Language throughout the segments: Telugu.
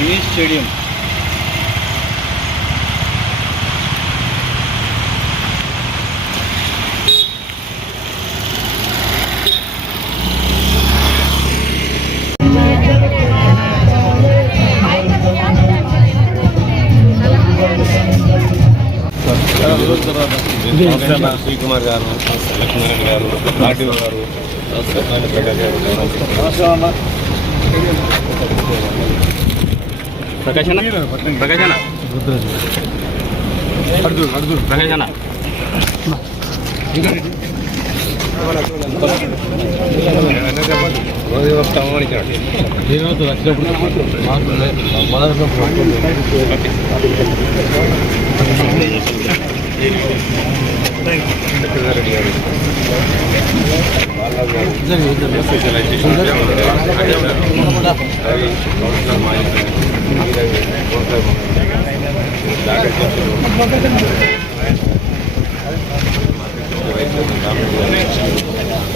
మినీ స్టేడియం శ్రీకుమార్ గారు, లక్ష్మీనారాయణ గారు, ఆర్టీఓ గారు, ప్రకాశన ప్రకాశన ప్రకాశన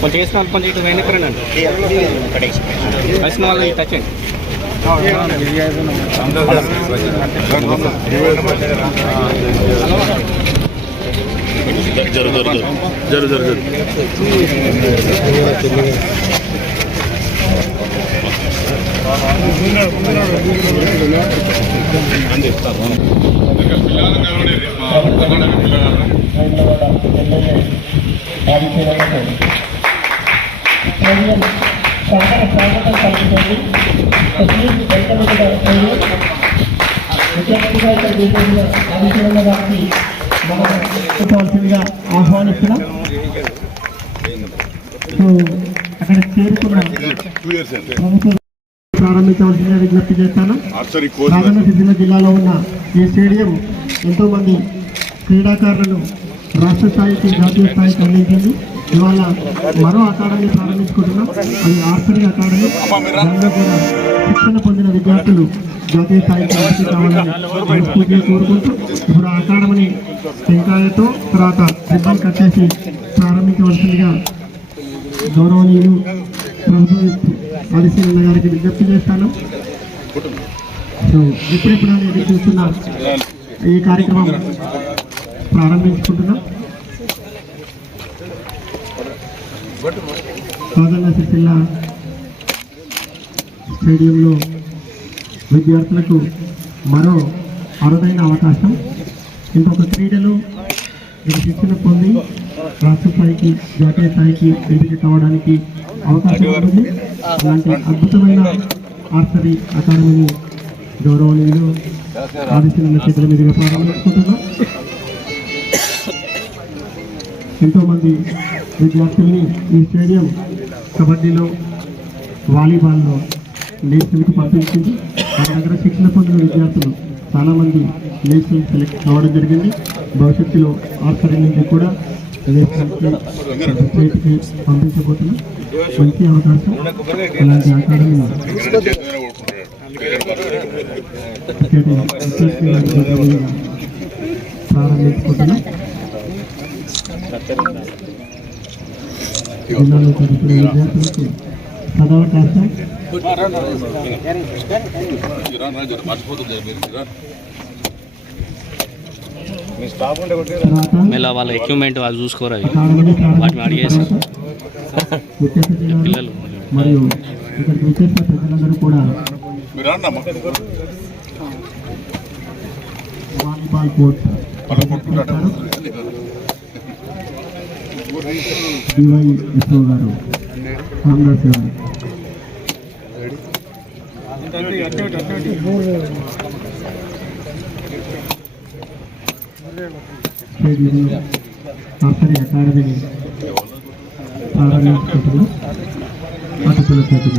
కొంచెం వేసిన కొంచెం ఇటు వెనకరండి కలిసిన వాళ్ళు టచ్ అండి జరు ఆహ్వానిస్తున్నాం. అక్కడ చేరుకున్న ప్రారంభించవలసిన విజ్ఞప్తి చేస్తాను. రాజన్న సిరిసిల్ల జిల్లాలో ఉన్న ఈ స్టేడియం ఎంతో మంది క్రీడాకారులను రాష్ట్ర స్థాయికి జాతీయ స్థాయికి అందించింది. ఇవాళ మరో అకాడమీ ప్రారంభించుకుంటున్నాం. అది ఆర్చరీ అకాడమీ. దానిలో కూడా శిక్షణ పొందిన విద్యార్థులు జాతీయ స్థాయికి ఎంపిక కావాలని స్ఫూర్తిగా కోరుకుంటూ ఇప్పుడు ఆ అకాడమీని టెంకాయతో తర్వాత రిబ్బన్ కట్ చేసి ప్రారంభించవలసిందిగా గౌరవనీయులు ప్రభుత్వ ఆదిశీలన్న గారికి విజ్ఞప్తి చేస్తాను. సో ఇప్పుడిప్పుడు అనేది చూస్తున్న ఈ కార్యక్రమం ప్రారంభించుకుంటున్నాం. రాజన్న సిరిసిల్ల స్టేడియంలో విద్యార్థులకు మరో అరుదైన అవకాశం. ఇంకొక క్రీడలు శిక్షణ పొంది రాష్ట్ర స్థాయికి జాతీయ స్థాయికి ఎంపిక కావడానికి అవకాశం ఉంటుంది. అలాంటి అద్భుతమైన ఆర్చరీ అకాడమీని గౌరవనీయులు ఆదిశీలన్న చేతుల మీదుగా ప్రారంభించుకుంటున్నాం. ఎంతోమంది విద్యార్థుల్ని ఈ స్టేడియం కబడ్డీలో, వాలీబాల్లో నేషనల్కి పంపించింది. వారి దగ్గర శిక్షణ పొందిన విద్యార్థులు చాలామంది నేషనల్ సెలెక్ట్ కావడం జరిగింది. భవిష్యత్తులో ఆర్చరీ నుంచి కూడా నేషనల్కి పంపించబోతున్నాం. మంచి అవకాశం. అలాంటి అకాడమీ ప్రారంభించుకుంటున్నాం. జిల్లాలో చదువుకునే విద్యార్థులకు సదవకాశం. వాళ్ళ ఎక్విప్మెంట్ వాళ్ళు చూసుకోరు, వాటిని అడిగేసి పిల్లలు మరియు ఇక్కడ వచ్చేసిన ప్రజలందరూ కూడా వాలీబాల్ కోర్ట్ డివైఎస్ఓ గారు కాంగ్రెస్ గారు ఆర్చరీ అకాడమీని ప్రారంభించుకుంటున్నాం. అతిథుల చేతుల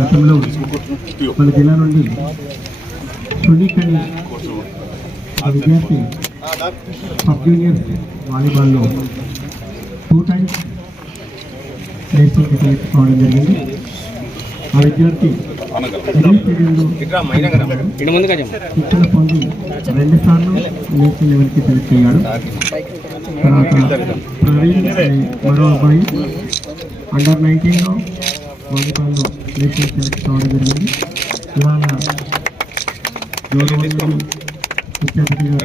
గతంలో మన జిల్లా నుండి సునీక్ అని ఆ విద్యార్థి సబ్ జూనియర్స్ వాలీబాల్లో 2 times నేషనల్కి సెలెక్ట్ కావడం జరిగింది. ఆ విద్యార్థి ఇదే స్టేడియంలో శిక్షణ పొంది 2 సార్లు నేషనల్ లెవెల్కి సెలెక్ట్ అయ్యాడు. తర్వాత ప్రవీణ్ మరో అబ్బాయి అండర్-19లో వాలీబాల్లో నేషనల్ సెలెక్ట్ కావడం జరిగింది. ఇవాళ గౌరవనీయులు ముఖ్య అతిథిగా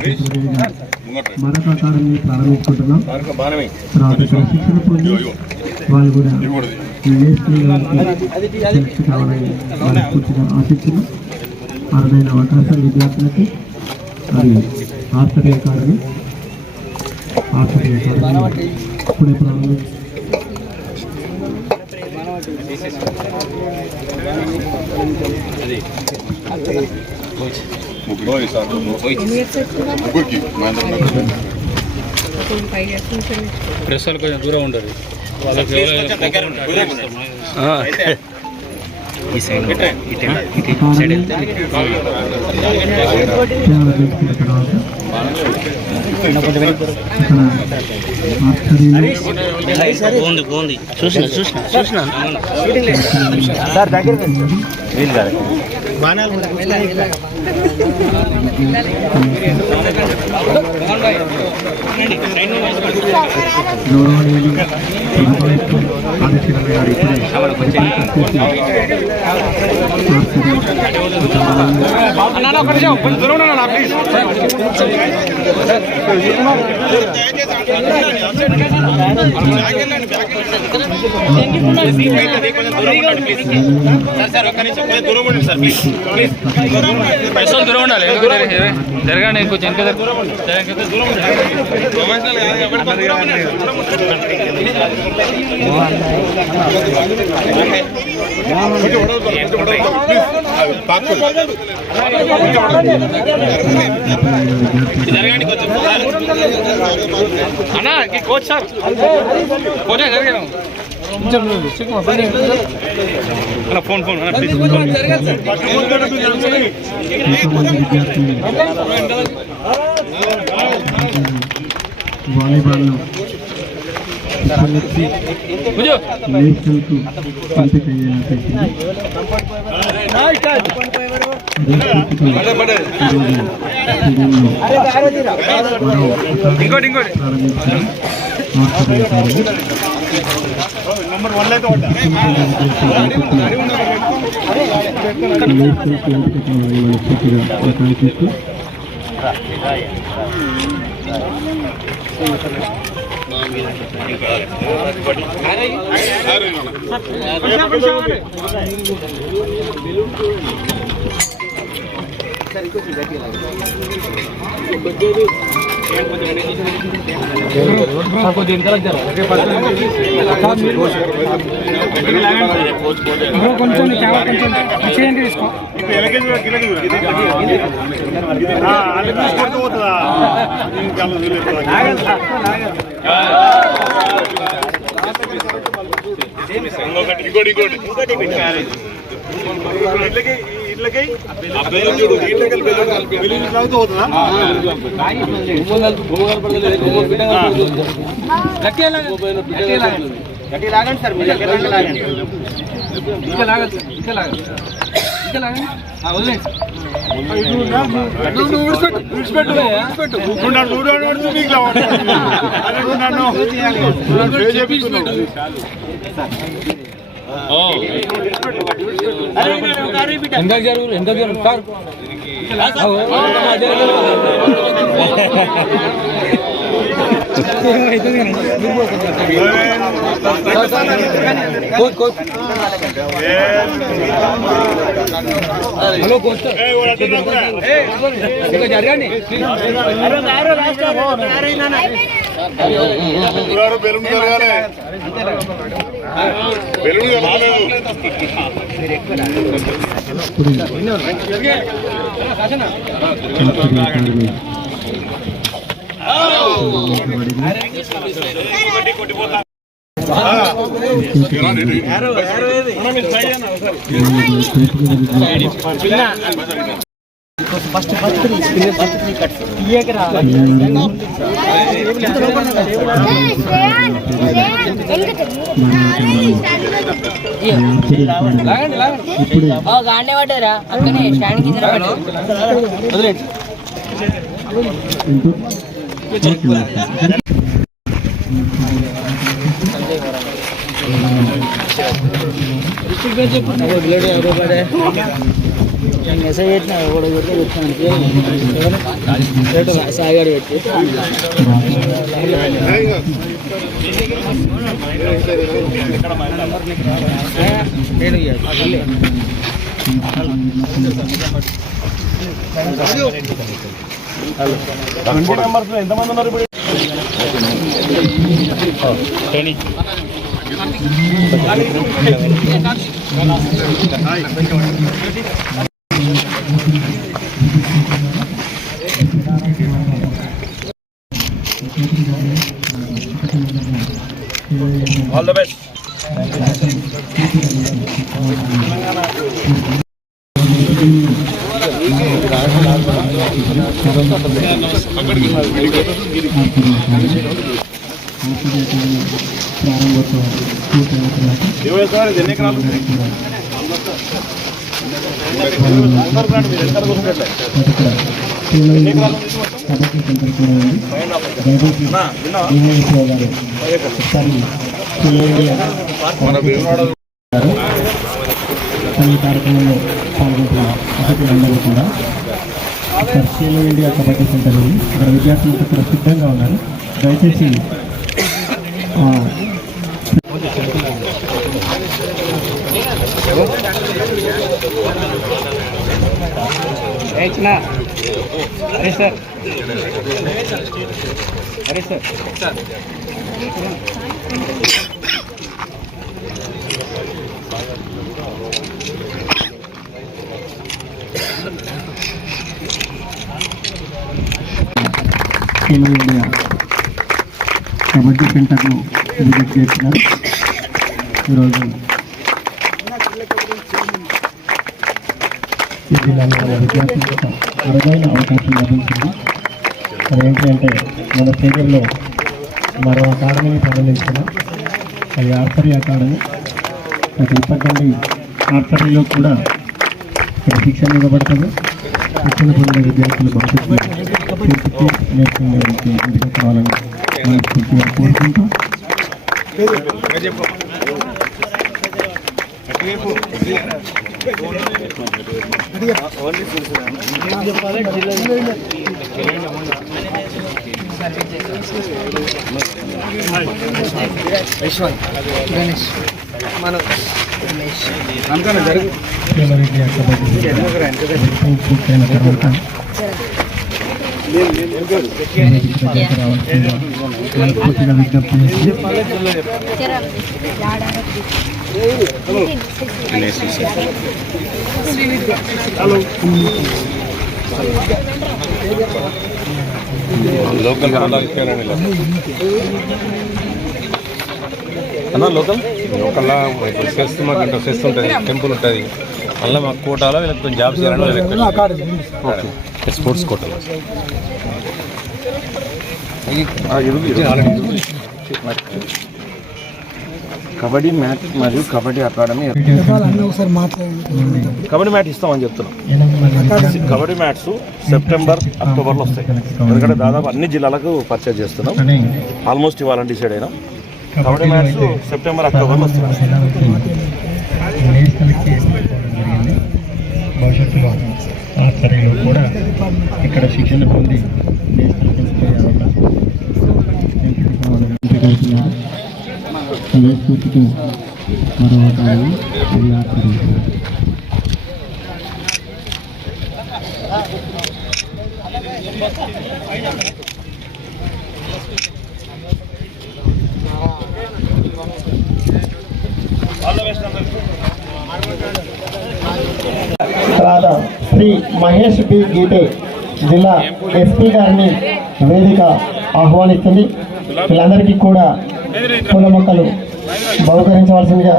మరొక అకాడమీ ప్రారంభించుకుంటున్నాం. తర్వాత ఇక్కడ శిక్షణ పొంది వాళ్ళు కూడా నేషనల్ లెవెల్కి సెలెక్ట్ కావాలని వాళ్ళు పూర్తిగా ఆశిస్తున్నాం. అరుదైన అవకాశాలు విద్యార్థులకి అది ఆర్చరీ అకాడమీ ఇప్పుడే ప్రారంభించి ప్రెస్ వాళ్ళు కొంచెం దూరం ఉంటారు. గౌరవనీయులు ఆదిత్యనారాయణ గారు ఇప్పుడే దూరం ఉండాలి. జరగండి కొంచెం అన్నా కోచ్ సార్ కోచ్ జరిగాను ఫోన్ వాలీబాల్లో నేషనల్కు ఎంపిక అయ్యేలా చేసింది. హలో కోచ్ జరగండి గాండే పడ్డారా అక్కనే స్టాండ్ కింద మెసేజ్ పెట్టినా కూడా సాయిగాడు పెట్టి ఎంతమంది ఉన్నారు ఇప్పుడు? All the best. కార్యక్రమంలో పాల్గొంటున్న అతిథులందరూ కూడా ఖేలో ఇండియా కబడ్డీ సెంటర్ ఉంది. ఇక్కడ విద్యార్థులు ఇక్కడ సిద్ధంగా ఉన్నారు. దయచేసి ఖేలో ఇండియా కబడ్డీ సెంటర్ను విజిట్ చేస్తున్నారు. ఈరోజు ఈ జిల్లాలో మన విద్యార్థులకు అరుదైన అవకాశం లభించింది. అదేంటంటే మన స్టేడియంలో మరో అకాడమీని ప్రారంభించిన అది ఆర్చరీ అకాడమీ. అది ఇప్పటి నుండి ఆర్చరీలో కూడా ఇక్కడ శిక్షణ ఇవ్వబడుతుంది. శిక్షణ పొందిన విద్యార్థులు భవిష్యత్తులో నేర్చుకునే ఎంపిక కావాలని మనస్ఫూర్తిగా కోరుకుంటూ పూర్తయిన తర్వాత పూర్తిగా విజ్ఞప్తి చేసి లోకల్ అన్నా లోకల్ లోకల్లా సెస్ మాకు ఇంత సెస్ ఉంటుంది, టెంపుల్ ఉంటుంది. మళ్ళీ మాకు కోటాలో వీళ్ళకి జాబ్స్ చేయాలని స్పోర్ట్స్ కోటాలో కబడ్డీ మ్యాచ్ మరియు కబడ్డీ అకాడమీ కబడ్డీ మ్యాచ్ ఇస్తామని చెప్తున్నాం. కబడ్డీ మ్యాట్స్ సెప్టెంబర్ అక్టోబర్లో వస్తాయి. ఎందుకంటే దాదాపు అన్ని జిల్లాలకు పర్చేజ్ చేస్తున్నాం. ఆల్మోస్ట్ ఇవ్వాలని డిసైడ్ అయినాం. కబడ్డీ మ్యాచ్ సెప్టెంబర్ అక్టోబర్లో వస్తాయి. భవిష్యత్తులో ఆర్చరీలో కూడా ఇక్కడ శిక్షణ పొంది ఎంపికవుతున్నారు. అదే స్ఫూర్తితో మరో అకాడమీ అది ఆర్చరీ. తర్వాత శ్రీ మహేష్ బి గీతే జిల్లా ఎస్పీ గారిని వేదిక ఆహ్వానిస్తుంది. వీళ్ళందరికీ కూడా పూల మొక్కలు బహుకరించవలసిందిగా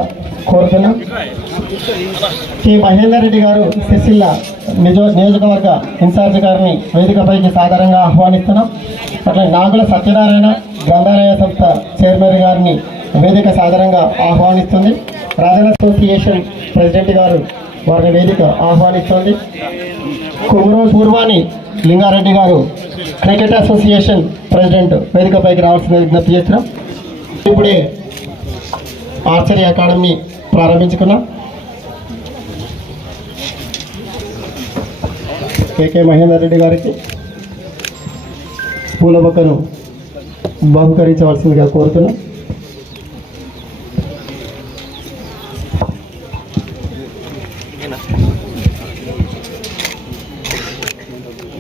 కోరుతున్నాం. కె మహేందర్ రెడ్డి గారు సిరిసిల్ల నియోజకవర్గ ఇన్ఛార్జ్ గారిని వేదికపైకి సాధారణంగా ఆహ్వానిస్తున్నాం. అట్లా నాగుల సత్యనారాయణ గ్రంథాలయ సంస్థ చైర్మన్ గారిని వేదిక సాధారణంగా ఆహ్వానిస్తుంది. రాజన అసోసియేషన్ ప్రెసిడెంట్ గారు వారిని వేదిక ఆహ్వానిస్తుంది. కుమరో పూర్వాణి లింగారెడ్డి గారు క్రికెట్ అసోసియేషన్ ప్రెసిడెంట్ వేదికపైకి రావాల్సిన విజ్ఞప్తి చేస్తున్నాం. ఇప్పుడే ఆర్చరీ అకాడమీ ప్రారంభించుకున్నాం. కె మహేందర్ రెడ్డి గారికి పూల మొక్కను బహుకరించవలసిందిగా కోరుతున్నాం.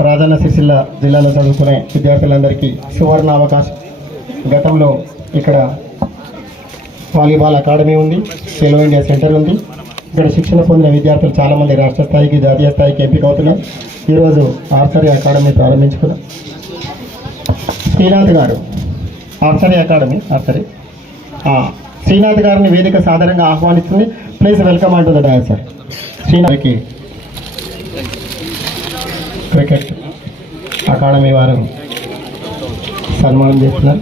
రాజన్న సిరిసిల్ల జిల్లాలో చదువుకునే విద్యార్థులందరికీ సువర్ణ అవకాశం. గతంలో ఇక్కడ వాలీబాల్ అకాడమీ ఉంది, ఖేలో ఇండియా సెంటర్ ఉంది. ఇక్కడ శిక్షణ పొందిన విద్యార్థులు చాలామంది రాష్ట్ర స్థాయికి, జాతీయ స్థాయికి ఎంపిక అవుతున్నారు. ఈరోజు ఆర్చరీ అకాడమీ ప్రారంభించుకున్నాం. శ్రీనాథ్ గారు ఆర్చరీ అకాడమీ శ్రీనాథ్ గారిని వేదిక సాధారణంగా ఆహ్వానిస్తుంది. ప్లీజ్ వెల్కమ్ అంటుంది డాయల్ సార్. శ్రీనాథ్కి క్రికెట్ అకాడమీ వారు సన్మానం చేస్తున్నారు.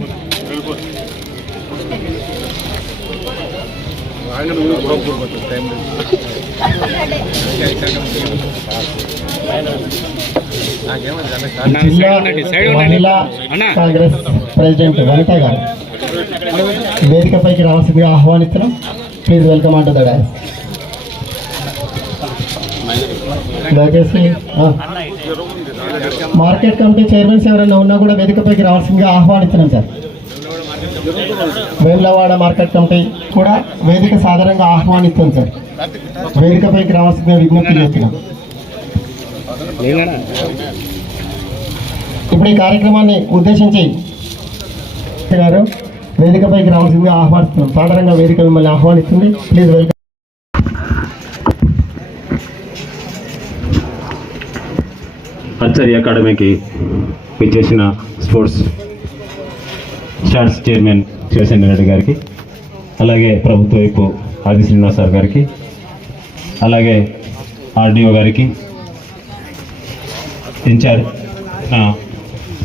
జిల్లా మహిళా కాంగ్రెస్ ప్రెసిడెంట్ వనిత గారు వేదికపైకి రావాల్సిందిగా ఆహ్వానిస్తున్నాం. ప్లీజ్ వెల్కమ్ అంటుంది డాయల్. దయచేసి మార్కెట్ కమిటీ చైర్మన్స్ ఎవరైనా ఉన్నా కూడా వేదికపైకి రావాల్సిందిగా ఆహ్వానిస్తున్నాం సార్. వేములవాడ మార్కెట్ కమిటీ కూడా వేదిక సాధారణంగా ఆహ్వానిస్తాం సార్. వేదికపైకి రావాల్సిందిగా విజ్ఞప్తి చేస్తున్నాం. ఇప్పుడు ఈ కార్యక్రమాన్ని ఉద్దేశించి గారు వేదికపైకి రావాల్సిందిగా ఆహ్వానిస్తున్నాం. సాధారణంగా వేదిక మిమ్మల్ని ఆహ్వానిస్తుంది. Please welcome. ఆర్చరీ అకాడమీకి విచ్చేసిన స్పోర్ట్స్ షాట్స్ చైర్మన్ శివసేన రెడ్డి గారికి, అలాగే ప్రభుత్వ వైపు ఆది శ్రీనివాస్ సార్ గారికి, అలాగే ఆర్డీఓ గారికి, ఇన్ఛార్జ్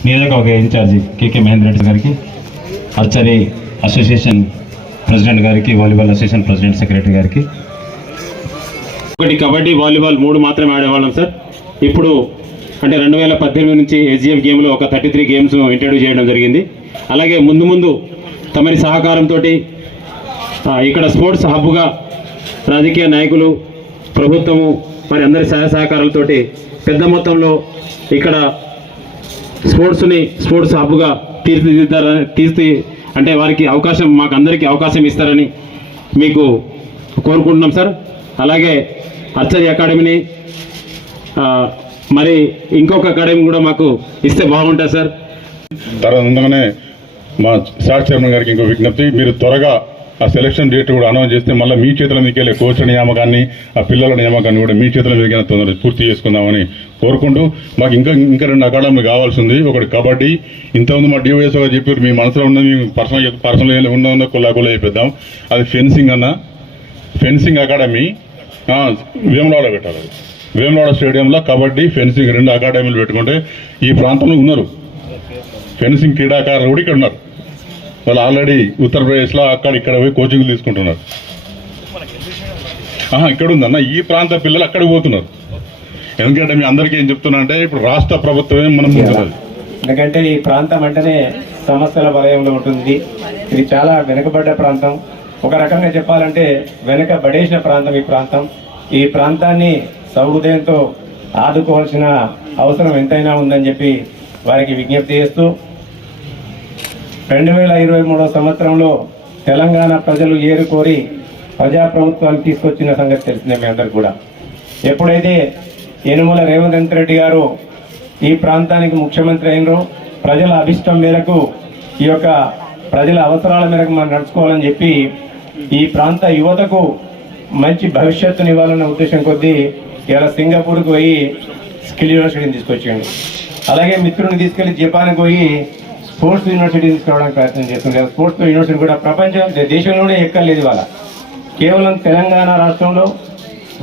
నియోజకవర్గ ఇన్ఛార్జి కె మహేందర్ రెడ్డి గారికి, ఆర్చరీ అసోసియేషన్ ప్రెసిడెంట్ గారికి, వాలీబాల్ అసోసియేషన్ ప్రెసిడెంట్ సెక్రటరీ గారికి. ఒకటి కబడ్డీ, వాలీబాల్ 3 మాత్రమే ఆడేవాళ్ళం సార్. ఇప్పుడు అంటే 2018 నుంచి ఎస్జిఎఫ్ గేమ్లో ఒక 33 గేమ్స్ ఇంట్రడ్యూస్ చేయడం జరిగింది. అలాగే ముందు ముందు తమరి సహకారంతో ఇక్కడ స్పోర్ట్స్ హబ్గా రాజకీయ నాయకులు, ప్రభుత్వము మరి అందరి సహకారాలతోటి పెద్ద మొత్తంలో ఇక్కడ స్పోర్ట్స్ హబ్గా తీర్చి అంటే వారికి అవకాశం, మాకు అందరికీ అవకాశం ఇస్తారని మీకు కోరుకుంటున్నాం సార్. అలాగే ఆర్చరీ అకాడమీని మరి ఇంకొక అకాడమీ కూడా మాకు ఇస్తే బాగుంటుంది సార్. తర్వాత మా సార్ చైర్మన్ గారికి ఇంకో విజ్ఞప్తి, మీరు త్వరగా ఆ సెలక్షన్ డేట్ కూడా అనౌన్స్ చేస్తే మళ్ళీ మీ చేతుల మీదకి వెళ్ళే కోచ్ నియామకాన్ని, ఆ పిల్లల నియామకాన్ని కూడా మీ చేతుల మీదకి తొందరగా పూర్తి చేసుకుందామని కోరుకుంటూ, మాకు ఇంకా 2 అకాడమీ కావాల్సి ఉంది. ఒకటి కబడ్డీ, ఇంతకుముందు మా డిఓఎస్ గారు చెప్పారు, మీ మనసులో ఉన్నది పర్సనల్ ఉన్న కొల్లా చెప్పిద్దాం. అది ఫెన్సింగ్ అకాడమీ వేములవాడ పెట్టాలి. వేములవాడ స్టేడియంలో కబడ్డీ, ఫెన్సింగ్ 2 అకాడమీలు పెట్టుకుంటే ఈ ప్రాంతంలో ఉన్నారు ఫెన్సింగ్ క్రీడాకారులు కూడా ఇక్కడ ఉన్నారు. వాళ్ళు ఆల్రెడీ ఉత్తరప్రదేశ్లో ఇక్కడ పోయి కోచింగ్ తీసుకుంటున్నారు. ఇక్కడ ఉందన్న, ఈ ప్రాంత పిల్లలు అక్కడికి పోతున్నారు. ఎందుకంటే మీ అందరికీ ఏం చెప్తున్నా అంటే ఇప్పుడు రాష్ట్ర ప్రభుత్వమే మనం ముందున్నది. ఎందుకంటే ఈ ప్రాంతం అంటేనే సమస్యల వలయంలో ఉంటుంది. ఇది చాలా వెనుకబడ్డ ప్రాంతం. ఒక రకంగా చెప్పాలంటే వెనుకబడేసిన ప్రాంతం ఈ ప్రాంతం. ఈ ప్రాంతాన్ని సౌహృదయంతో ఆదుకోవాల్సిన అవసరం ఎంతైనా ఉందని చెప్పి వారికి విజ్ఞప్తి చేస్తూ 2023 సంవత్సరంలో తెలంగాణ ప్రజలు ఏరుకోరి ప్రజాప్రభుత్వాన్ని తీసుకొచ్చిన సంగతి తెలిసిందే మీ అందరికి కూడా. ఎప్పుడైతే యనుమల రేవంత్ రెడ్డి గారు ఈ ప్రాంతానికి ముఖ్యమంత్రి అయినరో, ప్రజల అభిష్టం మేరకు ఈ యొక్క ప్రజల అవసరాల మేరకు మనం నడుచుకోవాలని చెప్పి ఈ ప్రాంత యువతకు మంచి భవిష్యత్తునివ్వాలన్న ఉద్దేశం కొద్దీ ఇలా సింగపూర్కి పోయి స్కిల్ యూనివర్సిటీని తీసుకొచ్చాడు. అలాగే మిత్రుని తీసుకెళ్లి జపాన్కి పోయి స్పోర్ట్స్ యూనివర్సిటీ తీసుకురావడానికి ప్రయత్నం చేస్తుంది. స్పోర్ట్స్ యూనివర్సిటీ కూడా దేశంలోనే ఎక్కర్లేదు. ఇవాళ కేవలం తెలంగాణ రాష్ట్రంలో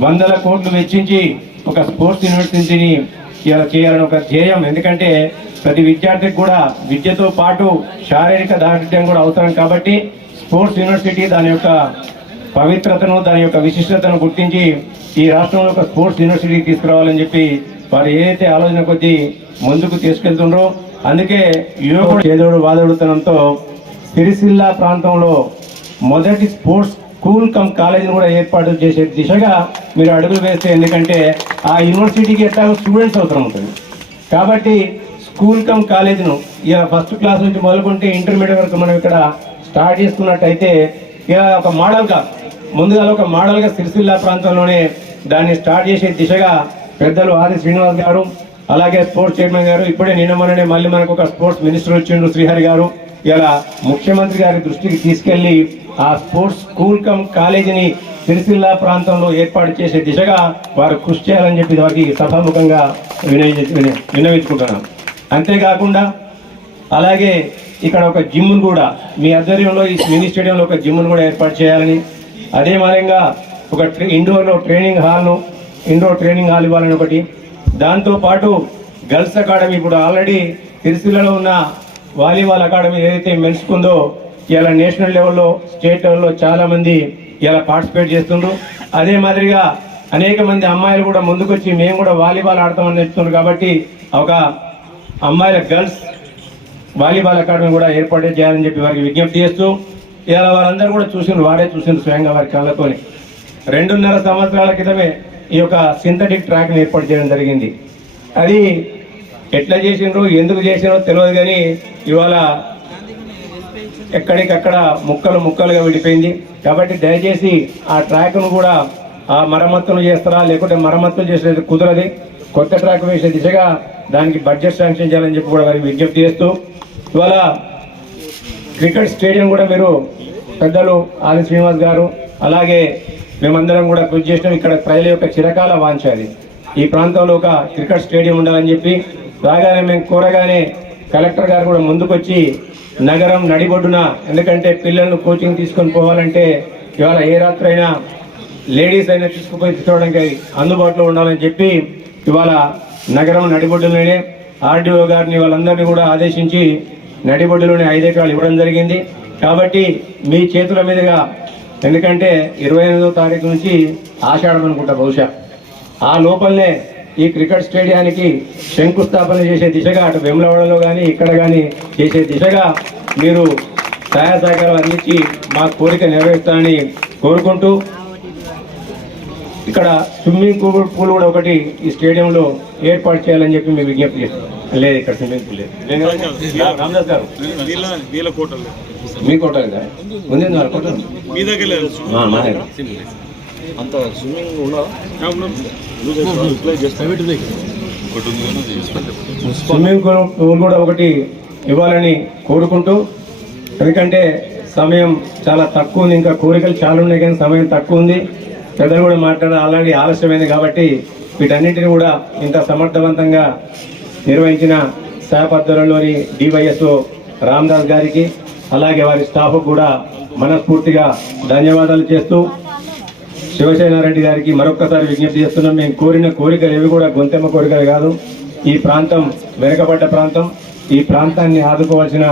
వందల కోట్లు వెచ్చించి ఒక స్పోర్ట్స్ యూనివర్సిటీని ఇలా చేయాలని ఒక ధ్యేయం. ఎందుకంటే ప్రతి విద్యార్థికి కూడా విద్యతో పాటు శారీరక దారిద్ర్యం కూడా అవసరం కాబట్టి స్పోర్ట్స్ యూనివర్సిటీ దాని యొక్క పవిత్రతను దాని యొక్క విశిష్టతను గుర్తించి ఈ రాష్ట్రంలో ఒక స్పోర్ట్స్ యూనివర్సిటీ తీసుకురావాలని చెప్పి వారు ఏదైతే ఆలోచన కొద్దీ ముందుకు తీసుకెళ్తుండ్రో అందుకే యువకుడు చేదోడు వాదోడుతనంతో సిరిసిల్ల ప్రాంతంలో మొదటి స్పోర్ట్స్ స్కూల్ కమ్ కాలేజీని కూడా ఏర్పాటు చేసే దిశగా మీరు అడుగులు వేస్తే, ఎందుకంటే ఆ యూనివర్సిటీకి ఎట్లా స్టూడెంట్స్ అవసరం ఉంటుంది కాబట్టి స్కూల్ కమ్ కాలేజీను ఇక ఫస్ట్ క్లాస్ నుంచి మొదలుకుంటే ఇంటర్మీడియట్ వరకు మనం ఇక్కడ స్టార్ట్ చేసుకున్నట్టయితే ఇక ఒక మోడల్గా ముందుగా ఒక మోడల్గా సిరిసిల్ల ప్రాంతంలోనే దాన్ని స్టార్ట్ చేసే దిశగా పెద్దలు ఆది శ్రీనివాస్ గారు, అలాగే స్పోర్ట్స్ చైర్మన్ గారు, ఇప్పుడే నిన్న మొన్ననే మళ్ళీ మనకు ఒక స్పోర్ట్స్ మినిస్టర్ వచ్చిండ్రు శ్రీహరి గారు, ఇలా ముఖ్యమంత్రి గారి దృష్టికి తీసుకెళ్లి ఆ స్పోర్ట్స్ స్కూల్ కమ్ కాలేజీని సిరిసిల్ల ప్రాంతంలో ఏర్పాటు చేసే దిశగా వారు కృషి చేయాలని చెప్పి వారికి సభాముఖంగా విన్నవించుకుంటున్నాం. అంతేకాకుండా అలాగే ఇక్కడ ఒక జిమ్ను కూడా మీ ఆధ్వర్యంలో ఈ మినీ స్టేడియంలో ఒక జిమ్ను కూడా ఏర్పాటు చేయాలని, అదే మాదిరిగా ఒక ఇండోర్ ట్రైనింగ్ హాల్ ఇవ్వాలని ఒకటి, దాంతోపాటు గర్ల్స్ అకాడమీ ఇప్పుడు ఆల్రెడీ సిరిసిల్లలో ఉన్న వాలీబాల్ అకాడమీ ఏదైతే మెలుచుకుందో ఇలా నేషనల్ లెవెల్లో స్టేట్ లెవెల్లో చాలామంది ఇలా పార్టిసిపేట్ చేస్తుండ్రు. అదే మాదిరిగా అనేక మంది అమ్మాయిలు కూడా ముందుకొచ్చి మేము కూడా వాలీబాల్ ఆడతామని చెప్తున్నారు కాబట్టి ఒక అమ్మాయిల గర్ల్స్ వాలీబాల్ అకాడమీ కూడా ఏర్పాటు చేయాలని చెప్పి వారికి విజ్ఞప్తి చేస్తూ ఇలా వారందరూ కూడా వాడే చూసిండ్రు స్వయంగా వారి కళ్ళతోని. 2.5 సంవత్సరాల క్రితమే ఈ యొక్క సింథటిక్ ట్రాక్ని ఏర్పాటు చేయడం జరిగింది. అది ఎట్లా చేసిండ్రో ఎందుకు చేసినో తెలియదు కానీ ఇవాళ ఎక్కడికక్కడ ముక్కలుగా విడిపోయింది. కాబట్టి దయచేసి ఆ ట్రాక్ను కూడా ఆ మరమ్మతులు చేస్తారా, లేకుంటే మరమ్మతులు చేసేది కుదరది, కొత్త ట్రాక్ వేసే దిశగా దానికి బడ్జెట్ శాంక్షన్ చేయాలని చెప్పి కూడా వారికి విజ్ఞప్తి చేస్తూ ఇవాళ క్రికెట్ స్టేడియం కూడా మీరు పెద్దలు ఆది శ్రీనివాస్ గారు అలాగే మేమందరం కూడా కృషి చేసినాం. ఇక్కడ ప్రజల యొక్క చిరకాల వాంఛ అది, ఈ ప్రాంతంలో ఒక క్రికెట్ స్టేడియం ఉండాలని చెప్పి రాగానే మేము కోరగానే కలెక్టర్ గారు కూడా ముందుకొచ్చి నగరం నడిబొడ్డున, ఎందుకంటే పిల్లలను కోచింగ్ తీసుకొని పోవాలంటే ఇవాళ ఏ రాత్రి అయినా లేడీస్ అయినా తీసుకోవడానికి అందుబాటులో ఉండాలని చెప్పి ఇవాళ నగరం నడిబొడ్డులోనే ఆర్డీఓ గారిని వాళ్ళందరినీ కూడా ఆదేశించి నడిబొడ్డులోనే 5 ఎకరాలు ఇవ్వడం జరిగింది. కాబట్టి మీ చేతుల మీదుగా, ఎందుకంటే 28వ తారీఖు నుంచి ఆషాఢం అనుకుంటా బహుశా ఆ లోపలనే ఈ క్రికెట్ స్టేడియానికి శంకుస్థాపన చేసే దిశగా అటు వెమ్లవాడలో కానీ ఇక్కడ కానీ చేసే దిశగా మీరు సహాయ సహకారాలు అందించి మా కోరిక నెరవేరుస్తారని కోరుకుంటూ ఇక్కడ స్విమ్మింగ్ పూల్ కూడా ఒకటి ఈ స్టేడియంలో ఏర్పాటు చేయాలని చెప్పి మేము విజ్ఞప్తి చేస్తాం. లేదు ఇక్కడ స్విమ్మింగ్ పూల్ లేదు. రామదాస్ గారు మీ కోట కదా ఉంది అంత స్విమ్మింగ్ స్విమ్మింగ్ పూల్ కూడా ఒకటి ఇవ్వాలని కోరుకుంటూ, ఎందుకంటే సమయం చాలా తక్కువ ఉంది, ఇంకా కోరికలు చాలా ఉన్నాయి కానీ సమయం తక్కువ ఉంది. పెద్దలు కూడా ఆల్రెడీ ఆలస్యమైంది కాబట్టి వీటన్నింటినీ కూడా ఇంత సమర్థవంతంగా నిర్వహించిన సహపద్ధతులలోని డివైఎస్ఓ రామదాస్ గారికి అలాగే వారి స్టాఫ్ కూడా మనస్ఫూర్తిగా ధన్యవాదాలు చేస్తూ శివసేనారెడ్డి గారికి మరొక్కసారి విజ్ఞప్తి చేస్తున్నాం. మేము కోరిన కోరికలు ఏవి కూడా గొంతెమ్మ కోరికలు కాదు. ఈ ప్రాంతం వెనుకబడ్డ ప్రాంతం, ఈ ప్రాంతాన్ని ఆదుకోవాల్సిన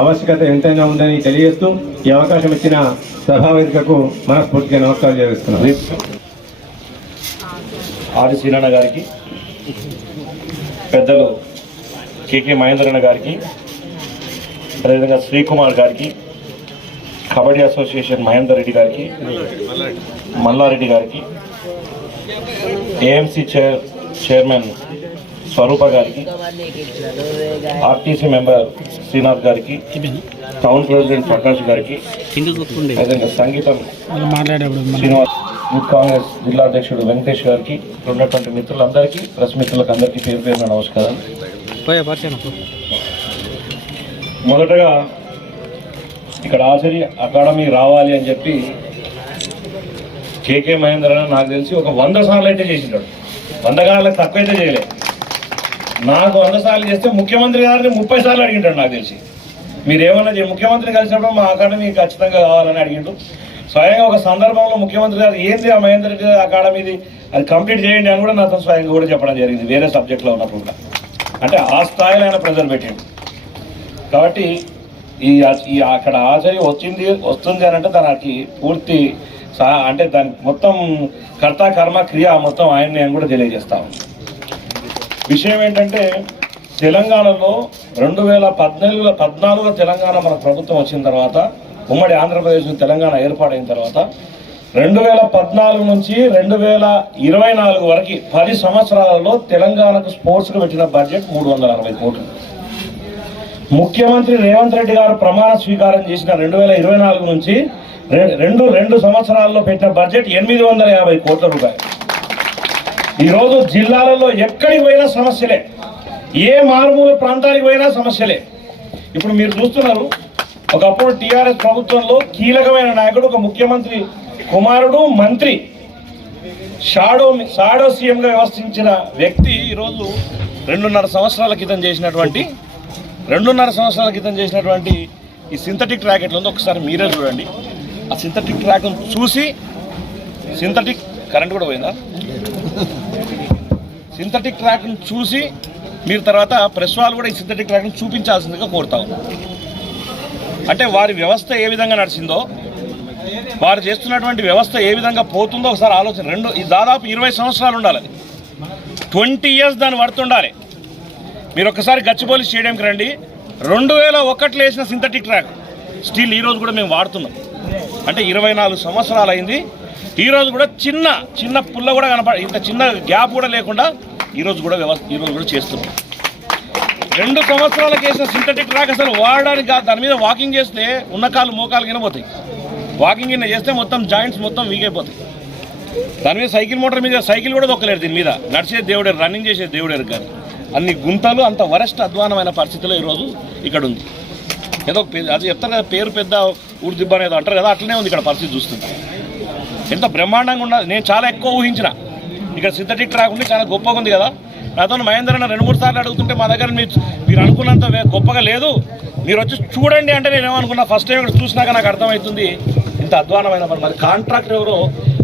ఆవశ్యకత ఎంతైనా ఉందని తెలియజేస్తూ ఈ అవకాశం ఇచ్చిన సభావేదికకు మనస్ఫూర్తిగా నమస్కారం చేస్తున్నాను. ఆది శ్రీనన్న గారికి, పెద్దలు కేకే మహేంద్రన్న గారికి, అదేవిధంగా శ్రీకుమార్ గారికి, కబడ్డీ అసోసియేషన్ మహేందర్ రెడ్డి గారికి, మల్లారెడ్డి గారికి, ఏఎంసీ చైర్మన్ స్వరూప గారికి, ఆర్టీసీ మెంబర్ శ్రీనాథ్ గారికి, టౌన్ ప్రెసిడెంట్ ప్రకాష్ గారికి, అదేవిధంగా సంగీతం శ్రీనివాస్, యూత్ కాంగ్రెస్ జిల్లా అధ్యక్షుడు వెంకటేష్ గారికి, ఉన్నటువంటి మిత్రులందరికీ, ప్రెస్ మిత్రులకు అందరికీ పేరు పేరున నమస్కారం. మొదటగా ఇక్కడ ఆర్చరీ అకాడమీ రావాలి అని చెప్పి కేకే మహేందర్ అని నాకు తెలిసి ఒక 100 సార్లు అయితే చేసింటాడు. 100 గాళ్ళకి తక్కువ అయితే చేయలేదు. నాకు 100 సార్లు చేస్తే ముఖ్యమంత్రి గారిని 30 సార్లు అడిగింటాడు నాకు తెలిసి. మీరేమన్నా ముఖ్యమంత్రిని కలిసినప్పుడు మా అకాడమీ ఖచ్చితంగా కావాలని అడిగిండు. స్వయంగా ఒక సందర్భంలో ముఖ్యమంత్రి గారు ఏంది ఆ మహేందర్ రెడ్డి అకాడమీది అది కంప్లీట్ చేయండి అని కూడా నాతో స్వయంగా కూడా చెప్పడం జరిగింది వేరే సబ్జెక్ట్లో ఉన్నప్పుడు కూడా. అంటే ఆ స్థాయిలో ఆయన ప్రెజర్ పెట్టిండు. కాబట్టి ఈ అక్కడ ఆచరి వస్తుంది అని అంటే దానికి పూర్తి అంటే దానికి మొత్తం కర్త కర్మ క్రియ మొత్తం ఆయన్ని నేను కూడా తెలియజేస్తాను. విషయం ఏంటంటే తెలంగాణలో 2014 తెలంగాణ మన ప్రభుత్వం వచ్చిన తర్వాత, ఉమ్మడి ఆంధ్రప్రదేశ్ తెలంగాణ ఏర్పాటైన తర్వాత 2014 నుంచి 2024 వరకు 10 సంవత్సరాలలో తెలంగాణకు స్పోర్ట్స్కు పెట్టిన బడ్జెట్ 360 కోట్లు. ముఖ్యమంత్రి రేవంత్ రెడ్డి గారు ప్రమాణ స్వీకారం చేసిన 2024 నుంచి రెండు సంవత్సరాల్లో పెట్టిన బడ్జెట్ 850 కోట్ల రూపాయలు. ఈరోజు జిల్లాలలో ఎక్కడికి పోయినా సమస్యలే, ఏ మారుమూల ప్రాంతానికి పోయినా సమస్యలే. ఇప్పుడు మీరు చూస్తున్నారు, ఒకప్పుడు టీఆర్ఎస్ ప్రభుత్వంలో కీలకమైన నాయకుడు, ఒక ముఖ్యమంత్రి కుమారుడు, మంత్రి, షాడో సీఎంగా వ్యవహరించిన వ్యక్తి ఈరోజు 2.5 సంవత్సరాల క్రితం చేసినటువంటి ఈ సింథటిక్ ట్రాక్ ఎట్లా ఉందో ఒకసారి మీరే చూడండి. ఆ సింథటిక్ ట్రాక్ చూసి, సింథటిక్ కరెంట్ కూడా పోయిందా, సింథటిక్ ట్రాక్ను చూసి మీరు తర్వాత ప్రెస్ వాళ్ళు కూడా ఈ సింథటిక్ ట్రాక్ను చూపించాల్సిందిగా కోరుతా ఉన్నాం. అంటే వారి వ్యవస్థ ఏ విధంగా నడిచిందో, వారు చేస్తున్నటువంటి వ్యవస్థ ఏ విధంగా పోతుందో ఒకసారి ఆలోచన. ఇది దాదాపు 20 సంవత్సరాలు ఉండాలి, 20 years దాన్ని పడుతుండాలి. మీరు ఒకసారి గచ్చిబౌలి స్టేడియంకి రండి, 2001లో వేసిన సింథటిక్ ట్రాక్ స్టిల్ ఈరోజు కూడా మేము వాడుతున్నాం. అంటే 24 సంవత్సరాలు అయింది. ఈరోజు కూడా చిన్న పుల్ల కూడా ఇంత చిన్న గ్యాప్ కూడా లేకుండా ఈరోజు కూడా చేస్తున్నాం. 2 సంవత్సరాలకు వేసిన సింథటిక్ ట్రాక్ అసలు వాడడానికి దాని మీద వాకింగ్ చేస్తే ఉన్న కాళ్ళు మోకాలు కింద పోతాయి. వాకింగ్ కింద చేస్తే మొత్తం జాయింట్స్ మొత్తం వీక్ అయిపోతాయి. దాని మీద మోటార్ మీద సైకిల్ కూడా దొక్కలేరు. దీని మీద నడిచే దేవుడేరు, రన్నింగ్ చేసే దేవుడేరు. కానీ అన్ని గుంతలు, అంత వరస్ట్ అధ్వానమైన పరిస్థితిలో ఈరోజు ఇక్కడ ఉంది. ఏదో అది చెప్తారు కదా, పేరు పెద్ద ఊరు అనేది అంటారు కదా, అట్లనే ఉంది ఇక్కడ పరిస్థితి చూస్తుంది. ఎంత బ్రహ్మాండంగా ఉన్నది. నేను చాలా ఎక్కువ ఊహించిన ఇక్కడ సింథటిక్ ట్రాక్ ఉండి చాలా గొప్పగా ఉంది కదా. నాతో మహేందర్ అన్న 2-3 సార్లు అడుగుతుంటే మా దగ్గర మీరు అనుకున్నంత గొప్పగా లేదు, మీరు వచ్చి చూడండి అంటే నేను ఏమనుకున్నా, ఫస్ట్ టైం ఇక్కడ చూసినాక నాకు అర్థమవుతుంది ఇంత అధ్వానమైన మరి కాంట్రాక్టర్ ఎవరో,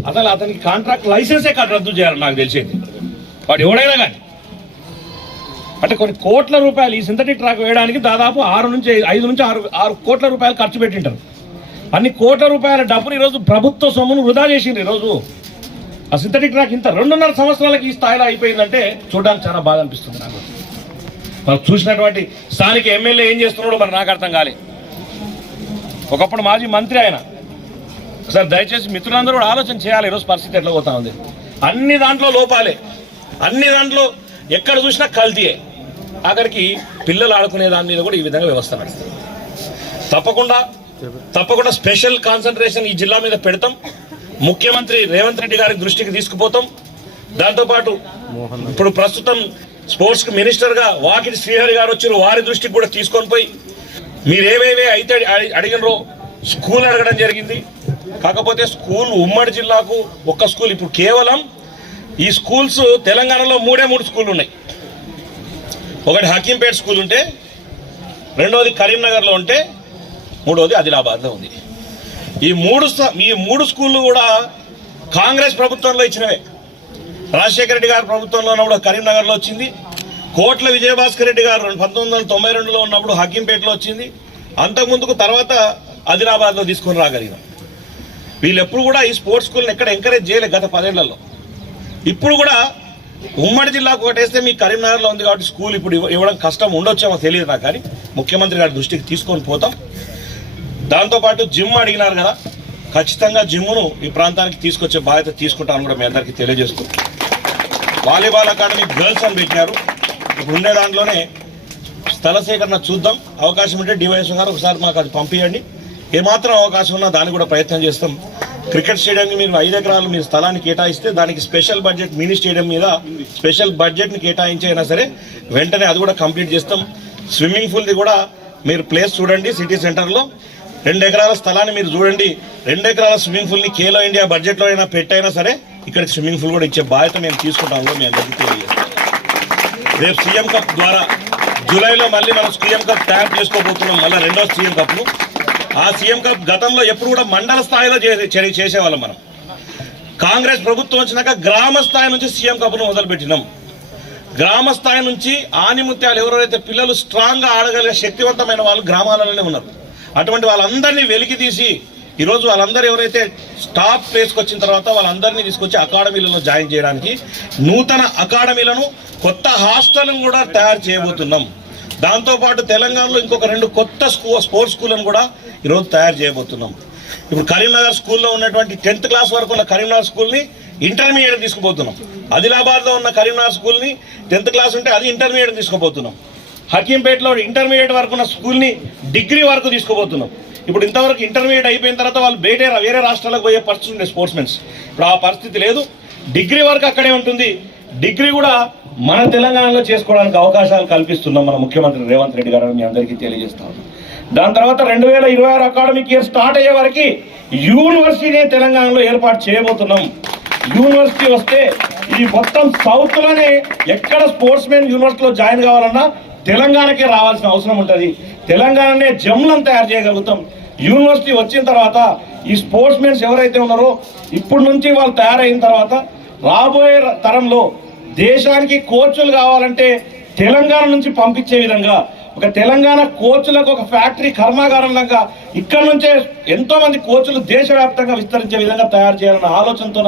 అసలు అతనికి కాంట్రాక్ట్ లైసెన్సే రద్దు చేయాలి నాకు తెలిసేది. వాడు ఎవడైనా కానీ అంటే కొన్ని కోట్ల రూపాయలు ఈ సింథటిక్ ట్రాక్ వేయడానికి దాదాపు 5 నుంచి 6 కోట్ల రూపాయలు ఖర్చు పెట్టింటారు. అన్ని కోట్ల రూపాయల డబ్బులు ఈరోజు ప్రభుత్వ సొమ్మును వృధా చేసింది. ఈరోజు ఆ సింథటిక్ ట్రాక్ ఇంత 2.5 సంవత్సరాలకి ఈ స్థాయిలో అయిపోయిందంటే చూడడానికి చాలా బాధ అనిపిస్తుంది నాకు. మనం చూసినటువంటి స్థానిక ఎమ్మెల్యే ఏం చేస్తున్నాడో మరి నాకు అర్థం కాలే. ఒకప్పుడు మాజీ మంత్రి ఆయన. సార్ దయచేసి మిత్రులందరూ కూడా ఆలోచన చేయాలి, ఈరోజు పరిస్థితి ఎట్లా పోతా ఉంది. అన్ని దాంట్లో లోపాలే, అన్ని దాంట్లో ఎక్కడ చూసినా కల్తీయే. ఆఖరికి పిల్లలు ఆడుకునే దాని మీద కూడా ఈ విధంగా వ్యవస్థ నడుస్తుంది. తప్పకుండా స్పెషల్ కాన్సన్ట్రేషన్ ఈ జిల్లా మీద పెడతాం. ముఖ్యమంత్రి రేవంత్ రెడ్డి గారి దృష్టికి తీసుకుపోతాం. దాంతోపాటు ఇప్పుడు ప్రస్తుతం స్పోర్ట్స్కి మినిస్టర్గా వాకిటి శ్రీహరి గారు వచ్చారు, వారి దృష్టికి కూడా తీసుకొని పోయి మీరు ఏవేవే అయితే అడిగినరో స్కూల్ అడగడం జరిగింది. కాకపోతే స్కూల్ ఉమ్మడి జిల్లాకు ఒక్క స్కూల్, ఇప్పుడు కేవలం ఈ స్కూల్స్ తెలంగాణలో 3 స్కూళ్ళు ఉన్నాయి. ఒకటి హకీంపేట్ స్కూల్ ఉంటే, రెండవది కరీంనగర్లో ఉంటే, మూడవది ఆదిలాబాద్లో ఉంది. ఈ మూడు స్కూళ్ళు కూడా కాంగ్రెస్ ప్రభుత్వంలో ఇచ్చినవే. రాజశేఖర రెడ్డి గారి ప్రభుత్వంలో ఉన్నప్పుడు కరీంనగర్లో వచ్చింది. కోట్ల విజయభాస్కర్ రెడ్డి గారు 1992లో ఉన్నప్పుడు హకీంపేటలో వచ్చింది. అంతకుముందుకు తర్వాత ఆదిలాబాద్లో తీసుకొని రాగలిగినాం. వీళ్ళు ఎప్పుడు కూడా ఈ స్పోర్ట్స్ స్కూల్ని ఎక్కడ ఎంకరేజ్ చేయలేదు గత 10 ఏళ్లలో. ఇప్పుడు కూడా ఉమ్మడి జిల్లాకు ఒకటేస్తే మీ కరీంనగర్లో ఉంది కాబట్టి స్కూల్ ఇప్పుడు ఇవ్వడం కష్టం ఉండొచ్చేమో తెలియదు నాకు, కానీ ముఖ్యమంత్రి గారి దృష్టికి తీసుకొని పోతాం. దాంతోపాటు జిమ్ అడిగినారు కదా, ఖచ్చితంగా జిమ్ను ఈ ప్రాంతానికి తీసుకొచ్చే బాధ్యత తీసుకుంటాను కూడా మీ అందరికీ తెలియజేస్తూ, వాలీబాల్ అకాడమీ గర్ల్స్ అని పెట్టినారు. ఇప్పుడు ఉండే దాంట్లోనే స్థల సేకరణ చూద్దాం. అవకాశం ఉంటే డివైఎస్ గారు ఒకసారి మాకు అది పంపించండి. ఏమాత్రం అవకాశం ఉన్నా దాన్ని కూడా ప్రయత్నం చేస్తాం. క్రికెట్ స్టేడియంకి మీరు 5 ఎకరాలు మీరు స్థలాన్ని కేటాయిస్తే దానికి స్పెషల్ బడ్జెట్, మినీ స్టేడియం మీద స్పెషల్ బడ్జెట్ని కేటాయించి అయినా సరే వెంటనే అది కూడా కంప్లీట్ చేస్తాం. స్విమ్మింగ్ పూల్ది కూడా మీరు ప్లేస్ చూడండి, సిటీ సెంటర్లో 2 ఎకరాల స్థలాన్ని మీరు చూడండి. 2 ఎకరాల స్విమ్మింగ్ పూల్ని ఖేలో ఇండియా బడ్జెట్లో అయినా పెట్టైనా సరే ఇక్కడికి స్విమ్మింగ్ పూల్ కూడా ఇచ్చే బాధ్యత మేము తీసుకుంటాము కూడా మీ అందరికీ తెలియజేస్తాం. రేపు సీఎం కప్ ద్వారా జూలైలో మళ్ళీ మనం సీఎం కప్ తయారు చేసుకోబోతున్నాం. మళ్ళీ 2వ సీఎం కప్ను ఆ సీఎం కప్ గతంలో ఎప్పుడు కూడా మండల స్థాయిలో చేసేవాళ్ళం మనం. కాంగ్రెస్ ప్రభుత్వం వచ్చినాక గ్రామ స్థాయి నుంచి సీఎం కప్ను మొదలుపెట్టినాం. గ్రామ స్థాయి నుంచి ఆనిముత్యాలు ఎవరైతే పిల్లలు స్ట్రాంగ్గా ఆడగలిగే శక్తివంతమైన వాళ్ళు గ్రామాలలోనే ఉన్నారు. అటువంటి వాళ్ళందరినీ వెలికి తీసి ఈరోజు వాళ్ళందరూ ఎవరైతే టాప్ ప్లేస్కి వచ్చిన తర్వాత వాళ్ళందరినీ తీసుకొచ్చి అకాడమీలలో జాయిన్ చేయడానికి నూతన అకాడమీలను, కొత్త హాస్టల్ను కూడా తయారు చేయబోతున్నాం. దాంతోపాటు తెలంగాణలో ఇంకొక 2 కొత్త స్పోర్ట్స్ స్కూళ్ళను కూడా ఈరోజు తయారు చేయబోతున్నాం. ఇప్పుడు కరీంనగర్ స్కూల్లో ఉన్నటువంటి 10th క్లాస్ వరకు ఉన్న కరీంనగర్ స్కూల్ని ఇంటర్మీడియట్ తీసుకుపోతున్నాం. ఆదిలాబాద్లో ఉన్న కరీంనగర్ స్కూల్ని 10th క్లాస్ ఉంటే అది ఇంటర్మీడియట్ తీసుకుపోతున్నాం. హకీంపేటలో ఇంటర్మీడియట్ వరకు ఉన్న స్కూల్ని డిగ్రీ వరకు తీసుకుపోతున్నాం. ఇప్పుడు ఇంతవరకు ఇంటర్మీడియట్ అయిపోయిన తర్వాత వాళ్ళు వేరే రాష్ట్రాలకు పోయే పరిస్థితి ఉండే స్పోర్ట్స్మెన్స్. ఇప్పుడు ఆ పరిస్థితి లేదు. డిగ్రీ వరకు అక్కడే ఉంటుంది. డిగ్రీ కూడా మన తెలంగాణలో చేసుకోవడానికి అవకాశాలు కల్పిస్తున్నాం మన ముఖ్యమంత్రి రేవంత్ రెడ్డి గారు, మీ అందరికీ తెలియజేస్తాం. దాని తర్వాత 2026 అకాడమిక్ ఇయర్ స్టార్ట్ అయ్యే వరకు యూనివర్సిటీని తెలంగాణలో ఏర్పాటు చేయబోతున్నాం. యూనివర్సిటీ వస్తే ఇది మొత్తం సౌత్లోనే ఎక్కడ స్పోర్ట్స్ మెన్ యూనివర్సిటీలో జాయిన్ కావాలన్నా తెలంగాణకే రావాల్సిన అవసరం ఉంటుంది. తెలంగాణనే జమ్లను తయారు చేయగలుగుతాం. యూనివర్సిటీ వచ్చిన తర్వాత ఈ స్పోర్ట్స్ మెన్స్ ఎవరైతే ఉన్నారో ఇప్పటి నుంచి వాళ్ళు తయారైన తర్వాత రాబోయే తరంలో దేశానికి కోచ్లు కావాలంటే తెలంగాణ నుంచి పంపించే విధంగా ఒక తెలంగాణ కోచ్లకు ఒక ఫ్యాక్టరీ కర్మాగారంలాగా ఇక్కడ నుంచే ఎంతో మంది కోచ్లు దేశవ్యాప్తంగా విస్తరించే విధంగా తయారు చేయాలన్న ఆలోచనతో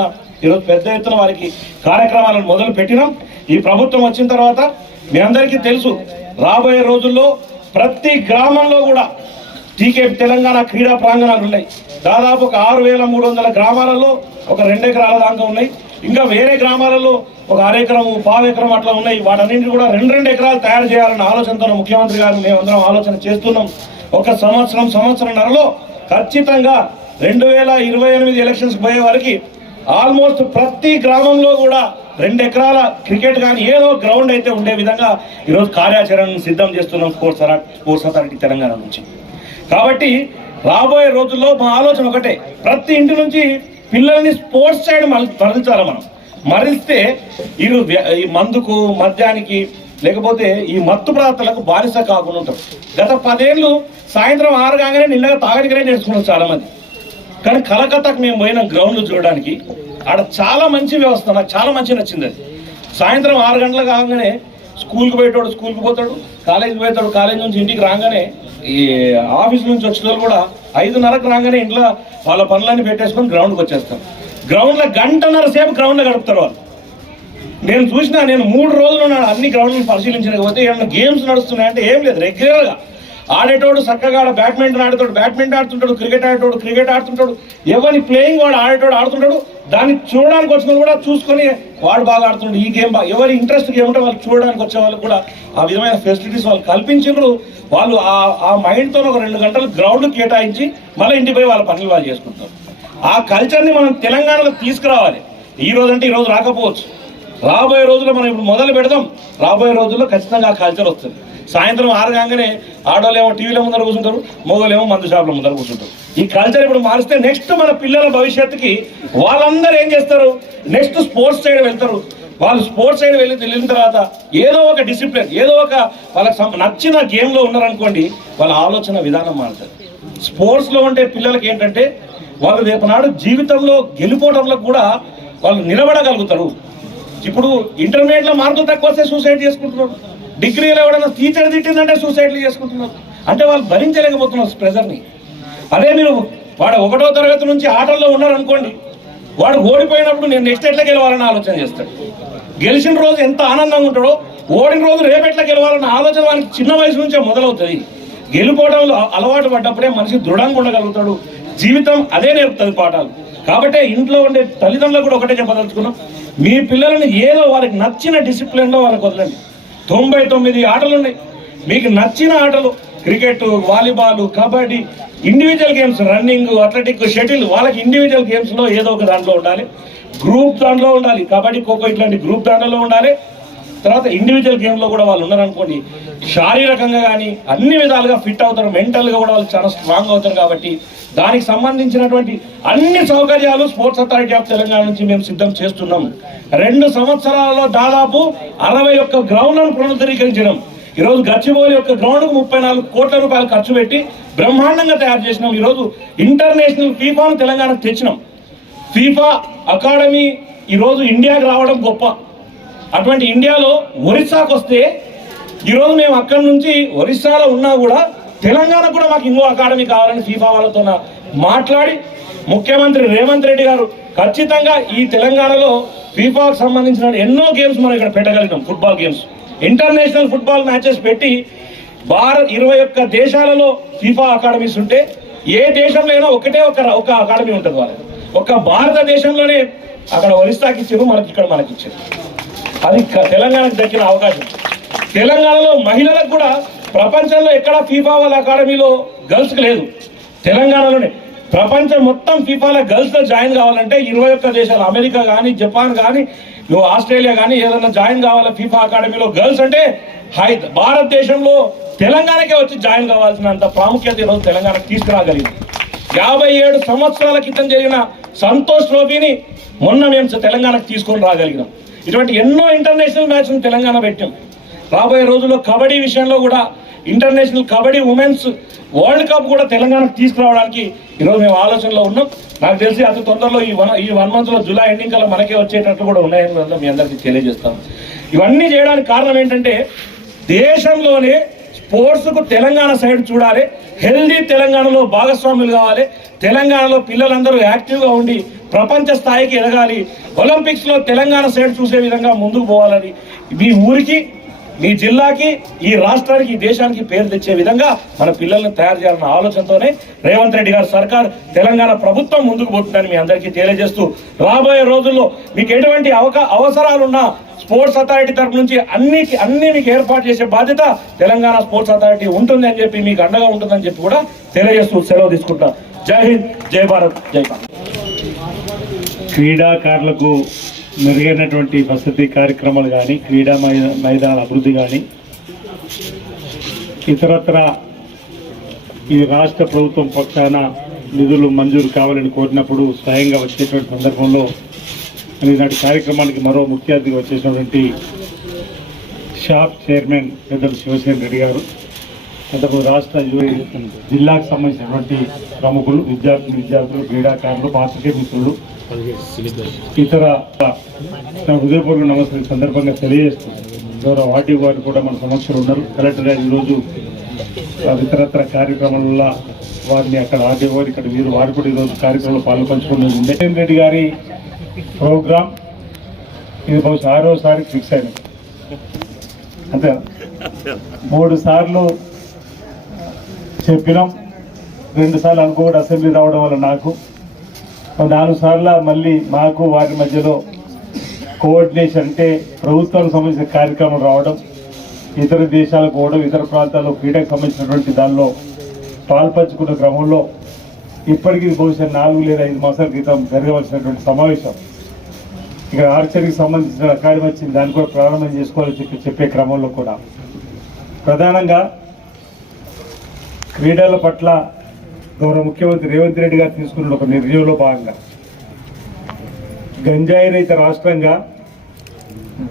ఈరోజు పెద్ద ఎత్తున వారికి కార్యక్రమాలను మొదలు పెట్టినాం. ఈ ప్రభుత్వం వచ్చిన తర్వాత మీ అందరికీ తెలుసు, రాబోయే రోజుల్లో ప్రతి గ్రామంలో కూడా టీకే తెలంగాణ క్రీడా ప్రాంగణాలు ఉన్నాయి. దాదాపు ఒక 6,300 గ్రామాలలో ఒక 2 ఎకరాల దాకా ఉన్నాయి. ఇంకా వేరే గ్రామాలలో ఒక 1/2 ఎకరం, 1/4 ఎకరం అట్లా ఉన్నాయి. వాటన్నింటినీ కూడా 2 ఎకరాలు తయారు చేయాలన్న ఆలోచనతో ముఖ్యమంత్రి గారు మేమందరం ఆలోచన చేస్తున్నాం. ఒక సంవత్సరంన్నరలో ఖచ్చితంగా 2028 ఎలక్షన్స్ పోయే వరకు ఆల్మోస్ట్ ప్రతి గ్రామంలో కూడా 2 ఎకరాల క్రికెట్ కానీ ఏదో గ్రౌండ్ అయితే ఉండే విధంగా ఈరోజు కార్యాచరణను సిద్ధం చేస్తున్నాం స్పోర్ట్స్ అథారిటీ తెలంగాణ నుంచి. కాబట్టి రాబోయే రోజుల్లో మా ఆలోచన ఒకటే, ప్రతి ఇంటి నుంచి పిల్లల్ని స్పోర్ట్స్ సైడ్ మరలించాలి. మనం మరలిస్తే ఈ మందుకు, మద్యానికి, లేకపోతే ఈ మత్తు పదార్థాలకు బానిస కాకుండా ఉంటారు. గత 10 ఏళ్ళు సాయంత్రం 6 కాగానే నిన్నగా తాగడికనే నేర్చుకున్నారు చాలా మంది. కానీ కలకత్తాకు మేము పోయిన గ్రౌండ్లు చూడడానికి ఆడ చాలా మంచి వ్యవస్థ, నాకు చాలా మంచి నచ్చింది. అది సాయంత్రం 6 గంటలకు కాగానే స్కూల్కి పోయేటోడు స్కూల్కి పోతాడు, కాలేజీకి పోతాడు, కాలేజీ నుంచి ఇంటికి రాగానే ఈ ఆఫీస్ నుంచి వచ్చిన వాళ్ళు కూడా 5:30కు రాగానే ఇంట్లో వాళ్ళ పనులన్నీ పెట్టేసుకొని గ్రౌండ్కి వచ్చేస్తారు. గ్రౌండ్లో 1.5 గంటల సేపు గ్రౌండ్లో గడుపుతారు వాళ్ళు. నేను 3 రోజులు అన్ని గ్రౌండ్లను పరిశీలించకపోతే ఏమన్నా గేమ్స్ నడుస్తున్నాయంటే ఏం లేదు. రెగ్యులర్గా ఆడేటోడు చక్కగా బ్యాడ్మింటన్ ఆడుతుంటాడు, క్రికెట్ ఆడుతుంటాడు, ఎవరి ప్లేయింగ్ వాడు ఆడుతుంటాడు. దాన్ని చూడడానికి వచ్చిన కూడా చూసుకొని వాడు బాగా ఆడుతుంటాడు, ఈ గేమ్ బాగా, ఎవరి ఇంట్రెస్ట్ గేమ్ ఉంటే వాళ్ళు చూడడానికి వచ్చే వాళ్ళకి కూడా ఆ విధమైన ఫెసిలిటీస్ వాళ్ళు కల్పించారు. వాళ్ళు ఆ మైండ్తో ఒక 2 గంటలు గ్రౌండ్ కేటాయించి మళ్ళీ ఇంటికి పోయి వాళ్ళ పనులు వాళ్ళు చేసుకుంటారు. ఆ కల్చర్ని మనం తెలంగాణలో తీసుకురావాలి. ఈ రోజు రాకపోవచ్చు, రాబోయే రోజుల్లో మనం ఇప్పుడు మొదలు పెడదాం. రాబోయే రోజుల్లో ఖచ్చితంగా ఆ కల్చర్ వస్తుంది. సాయంత్రం 6 కాగానే ఆడోళ్ళేమో టీవీల ముందర కూర్చుంటారు, మగోళ్ళేమో మందు షాపుల ముందర కూర్చుంటారు. ఈ కల్చర్ ఇప్పుడు మారిస్తే నెక్స్ట్ మన పిల్లల భవిష్యత్తుకి వాళ్ళందరూ ఏం చేస్తారు, నెక్స్ట్ స్పోర్ట్స్ సైడ్ వెళ్తారు. వాళ్ళు స్పోర్ట్స్ సైడ్ వెళ్ళిన తర్వాత ఏదో ఒక డిసిప్లిన్, ఏదో ఒక వాళ్ళకి నచ్చిన గేమ్లో ఉన్నారనుకోండి, వాళ్ళ ఆలోచన విధానం మారుతుంది. స్పోర్ట్స్లో ఉండే పిల్లలకి ఏంటంటే వాళ్ళు రేపు నాడు జీవితంలో గెలిపోవడంలో కూడా వాళ్ళు నిలబడగలుగుతారు. ఇప్పుడు ఇంటర్మీడియట్లో మార్కులు తక్కువ వస్తే సూసైడ్ చేసుకుంటున్నారు, డిగ్రీలో ఎవడన్నా టీచర్ తిట్టిందంటే సూసైడ్లు చేసుకుంటున్నారు. అంటే వాళ్ళు భరించలేకపోతున్నారు ప్రెజర్ని. అదే మీరు వాడు 1వ తరగతి నుంచి ఆటల్లో ఉన్నారనుకోండి, వాడు ఓడిపోయినప్పుడు నేను నెక్స్ట్ ఎట్లా గెలవాలని ఆలోచన చేస్తాడు. గెలిచిన రోజు ఎంత ఆనందంగా ఉంటాడో, ఓడిన రోజు రేపెట్లా గెలవాలన్న ఆలోచన వానికి చిన్న వయసు నుంచే మొదలవుతుంది. గెలుపోవడంలో అలవాటు పడ్డప్పుడే మనిషి దృఢంగా ఉండగలుగుతాడు. జీవితం అదే నేర్పుతుంది పాఠాలు. కాబట్టి ఇంట్లో ఉండే తల్లిదండ్రులకు కూడా ఒకటే చెప్పదలుచుకున్నాం, మీ పిల్లలని ఏదో వాళ్ళకి నచ్చిన డిసిప్లిన్లో వాళ్ళకి వదలండి. 99 ఆటలు ఉన్నాయి, మీకు నచ్చిన ఆటలు cricket, volleyball, kabaddi, individual games, running, athletic, shuttle, వాళ్ళకి ఇండివిజువల్ గేమ్స్లో ఏదో ఒక దాంట్లో ఉండాలి. గ్రూప్ దాంట్లో ఉండాలి, కబడ్డీ, ఖోఖో ఇట్లాంటి గ్రూప్ దాంట్లో ఉండాలి. తర్వాత ఇండివిజువల్ గేమ్లో కూడా వాళ్ళు ఉన్నారనుకోండి, శారీరకంగా కానీ అన్ని విధాలుగా ఫిట్ అవుతారు, మెంటల్గా కూడా వాళ్ళు చాలా స్ట్రాంగ్ అవుతారు. కాబట్టి దానికి సంబంధించినటువంటి అన్ని సౌకర్యాలు స్పోర్ట్స్ అథారిటీ ఆఫ్ తెలంగాణ నుంచి మేము సిద్ధం చేస్తున్నాం. 2 సంవత్సరాలలో దాదాపు 61 గ్రౌండ్లను పునరుద్ధరీకరించడం. ఈరోజు గచ్చిబౌలి యొక్క గ్రౌండ్కు 34 కోట్ల రూపాయలు ఖర్చు పెట్టి బ్రహ్మాండంగా తయారు చేసినాం. ఈరోజు ఇంటర్నేషనల్ ఫీఫాను తెలంగాణకు తెచ్చినాం. ఫీఫా అకాడమీ ఈరోజు ఇండియాకి రావడం గొప్ప. అటువంటి ఇండియాలో ఒరిస్సాకు వస్తే ఈరోజు మేము అక్కడి నుంచి ఒరిస్సాలో ఉన్నా కూడా తెలంగాణకు కూడా మాకు ఇంకో అకాడమీ కావాలని ఫీఫా వాళ్ళతో మాట్లాడి ముఖ్యమంత్రి రేవంత్ రెడ్డి గారు ఖచ్చితంగా ఈ తెలంగాణలో ఫీఫాకు సంబంధించిన ఎన్నో గేమ్స్ మనం ఇక్కడ పెట్టగలిగినాం. Football games, international football matches పెట్టి 21 దేశాలలో ఫీఫా అకాడమీస్ ఉంటే ఏ దేశంలో అయినా ఒక అకాడమీ ఉంటుంది వాళ్ళకి. ఒక్క భారతదేశంలోనే అక్కడ ఒరిస్సాకి ఇచ్చారు, మనకి ఇచ్చారు. అది తెలంగాణకు దక్కిన అవకాశం. తెలంగాణలో మహిళలకు కూడా ప్రపంచంలో ఎక్కడ ఫీఫా వాళ్ళ అకాడమీలో గర్ల్స్కి లేదు. తెలంగాణలోనే ప్రపంచం మొత్తం ఫీఫాలో గర్ల్స్లో జాయిన్ కావాలంటే 21 దేశాలు, అమెరికా కానీ, జపాన్ కానీ, నువ్వు ఆస్ట్రేలియా కానీ ఏదైనా జాయిన్ కావాలి ఫీఫా అకాడమీలో గర్ల్స్ అంటే భారతదేశంలో తెలంగాణకే వచ్చి జాయిన్ కావాల్సినంత ప్రాముఖ్యత ఈరోజు తెలంగాణకు తీసుకురాగలిగింది. 57 సంవత్సరాల క్రితం జరిగిన సంతోష్ ట్రోఫీని మొన్న మేము తెలంగాణకు తీసుకొని రాగలిగినాం. ఇటువంటి ఎన్నో ఇంటర్నేషనల్ మ్యాచ్ను తెలంగాణ పెట్టాం. రాబోయే రోజుల్లో కబడ్డీ విషయంలో కూడా international kabaddi women's world cup కూడా తెలంగాణకు తీసుకురావడానికి ఈరోజు మేము ఆలోచనలో ఉన్నాం. నాకు తెలిసి అతి తొందరలో ఈ 1 మంత్లో జూలై ఎండింగ్ కల్లా మనకే వచ్చేటట్లు కూడా ఉన్నాయని మీ అందరికీ తెలియజేస్తాం. ఇవన్నీ చేయడానికి కారణం ఏంటంటే దేశంలోనే స్పోర్ట్స్కు తెలంగాణ సైడ్ చూడాలి, హెల్దీ తెలంగాణలో భాగస్వాములు కావాలి, తెలంగాణలో పిల్లలందరూ యాక్టివ్గా ఉండి ప్రపంచ స్థాయికి ఎదగాలి, ఒలింపిక్స్లో తెలంగాణ సైడ్ చూసే విధంగా ముందుకు పోవాలని మీ ఊరికి, మీ జిల్లాకి, ఈ రాష్ట్రానికి, ఈ దేశానికి పేరు తెచ్చే విధంగా మన పిల్లల్ని తయారు చేయాలన్న ఆలోచనతోనే రేవంత్ రెడ్డి గారి సర్కార్, తెలంగాణ ప్రభుత్వం ముందుకు పోతుందని మీ అందరికీ తెలియజేస్తూ రాబోయే రోజుల్లో మీకు ఎటువంటి అవసరాలున్నా స్పోర్ట్స్ అథారిటీ తరఫు నుంచి అన్ని మీకు ఏర్పాటు చేసే బాధ్యత తెలంగాణ స్పోర్ట్స్ అథారిటీ ఉంటుంది అని చెప్పి, మీకు అండగా ఉంటుందని చెప్పి కూడా తెలియజేస్తూ సెలవు తీసుకుంటా. జై హింద్, జై భారత్, జై భారత్. క్రీడాకారులకు మెరుగైనటువంటి వసతి కార్యక్రమాలు కానీ, క్రీడా మైదానాల అభివృద్ధి కానీ, ఇతరత్ర ఈ రాష్ట్ర ప్రభుత్వం పక్షాన నిధులు మంజూరు కావాలని కోరినప్పుడు స్వయంగా వచ్చేటువంటి సందర్భంలో ఈనాటి కార్యక్రమానికి మరో ముఖ్య అతిథిగా వచ్చేసినటువంటి షాప్ చైర్మన్ పెద్దలు శివసేన రెడ్డి గారు, అంతకు రాష్ట్ర జిల్లాకు సంబంధించినటువంటి ప్రముఖులు, విద్యార్థులు, క్రీడాకారులు, పాత్రికేయ మిత్రులు, ఇతర హృదయపూర్వక నమస్కారం సందర్భంగా తెలియజేస్తున్నారు. గౌరవ వాటి వారు కూడా మన సమక్షంలో ఉన్నారు. కలెక్టర్ గారు ఈరోజు ఇతరత్ర కార్యక్రమాల వారిని అక్కడ ఆర్డీఓ ఇక్కడ వారు కూడా ఈరోజు కార్యక్రమంలో పాల్పంచుకున్నది. నితిన్ రెడ్డి గారి ప్రోగ్రాం ఇది బహుశా 6వ ఫిక్స్ అయింది. అంతే 3 సార్లు చెప్పినాం, 2 సార్లు అనుకోకుండా అసెంబ్లీ రావడం వల్ల నాకు 4 సార్లు మళ్ళీ మాకు వారి మధ్యలో కోఆర్డినేషన్, అంటే ప్రభుత్వానికి సంబంధించిన కార్యక్రమం రావడం, ఇతర దేశాలకు పోవడం, ఇతర ప్రాంతాల్లో క్రీడకు సంబంధించినటువంటి దానిలో పాల్పంచుకున్న క్రమంలో ఇప్పటికీ బహుశా 4 లేదా 5 మాసాల క్రితం జరగవలసినటువంటి సమావేశం ఇక్కడ ఆర్చరీకి సంబంధించిన అకాడమీ వచ్చింది, దాన్ని కూడా ప్రారంభం చేసుకోవాలని చెప్పే క్రమంలో కూడా ప్రధానంగా క్రీడల పట్ల గౌరవ ముఖ్యమంత్రి రేవంత్ రెడ్డి గారు తీసుకున్న ఒక నిర్ణయంలో భాగంగా గంజాయి రహిత రాష్ట్రంగా,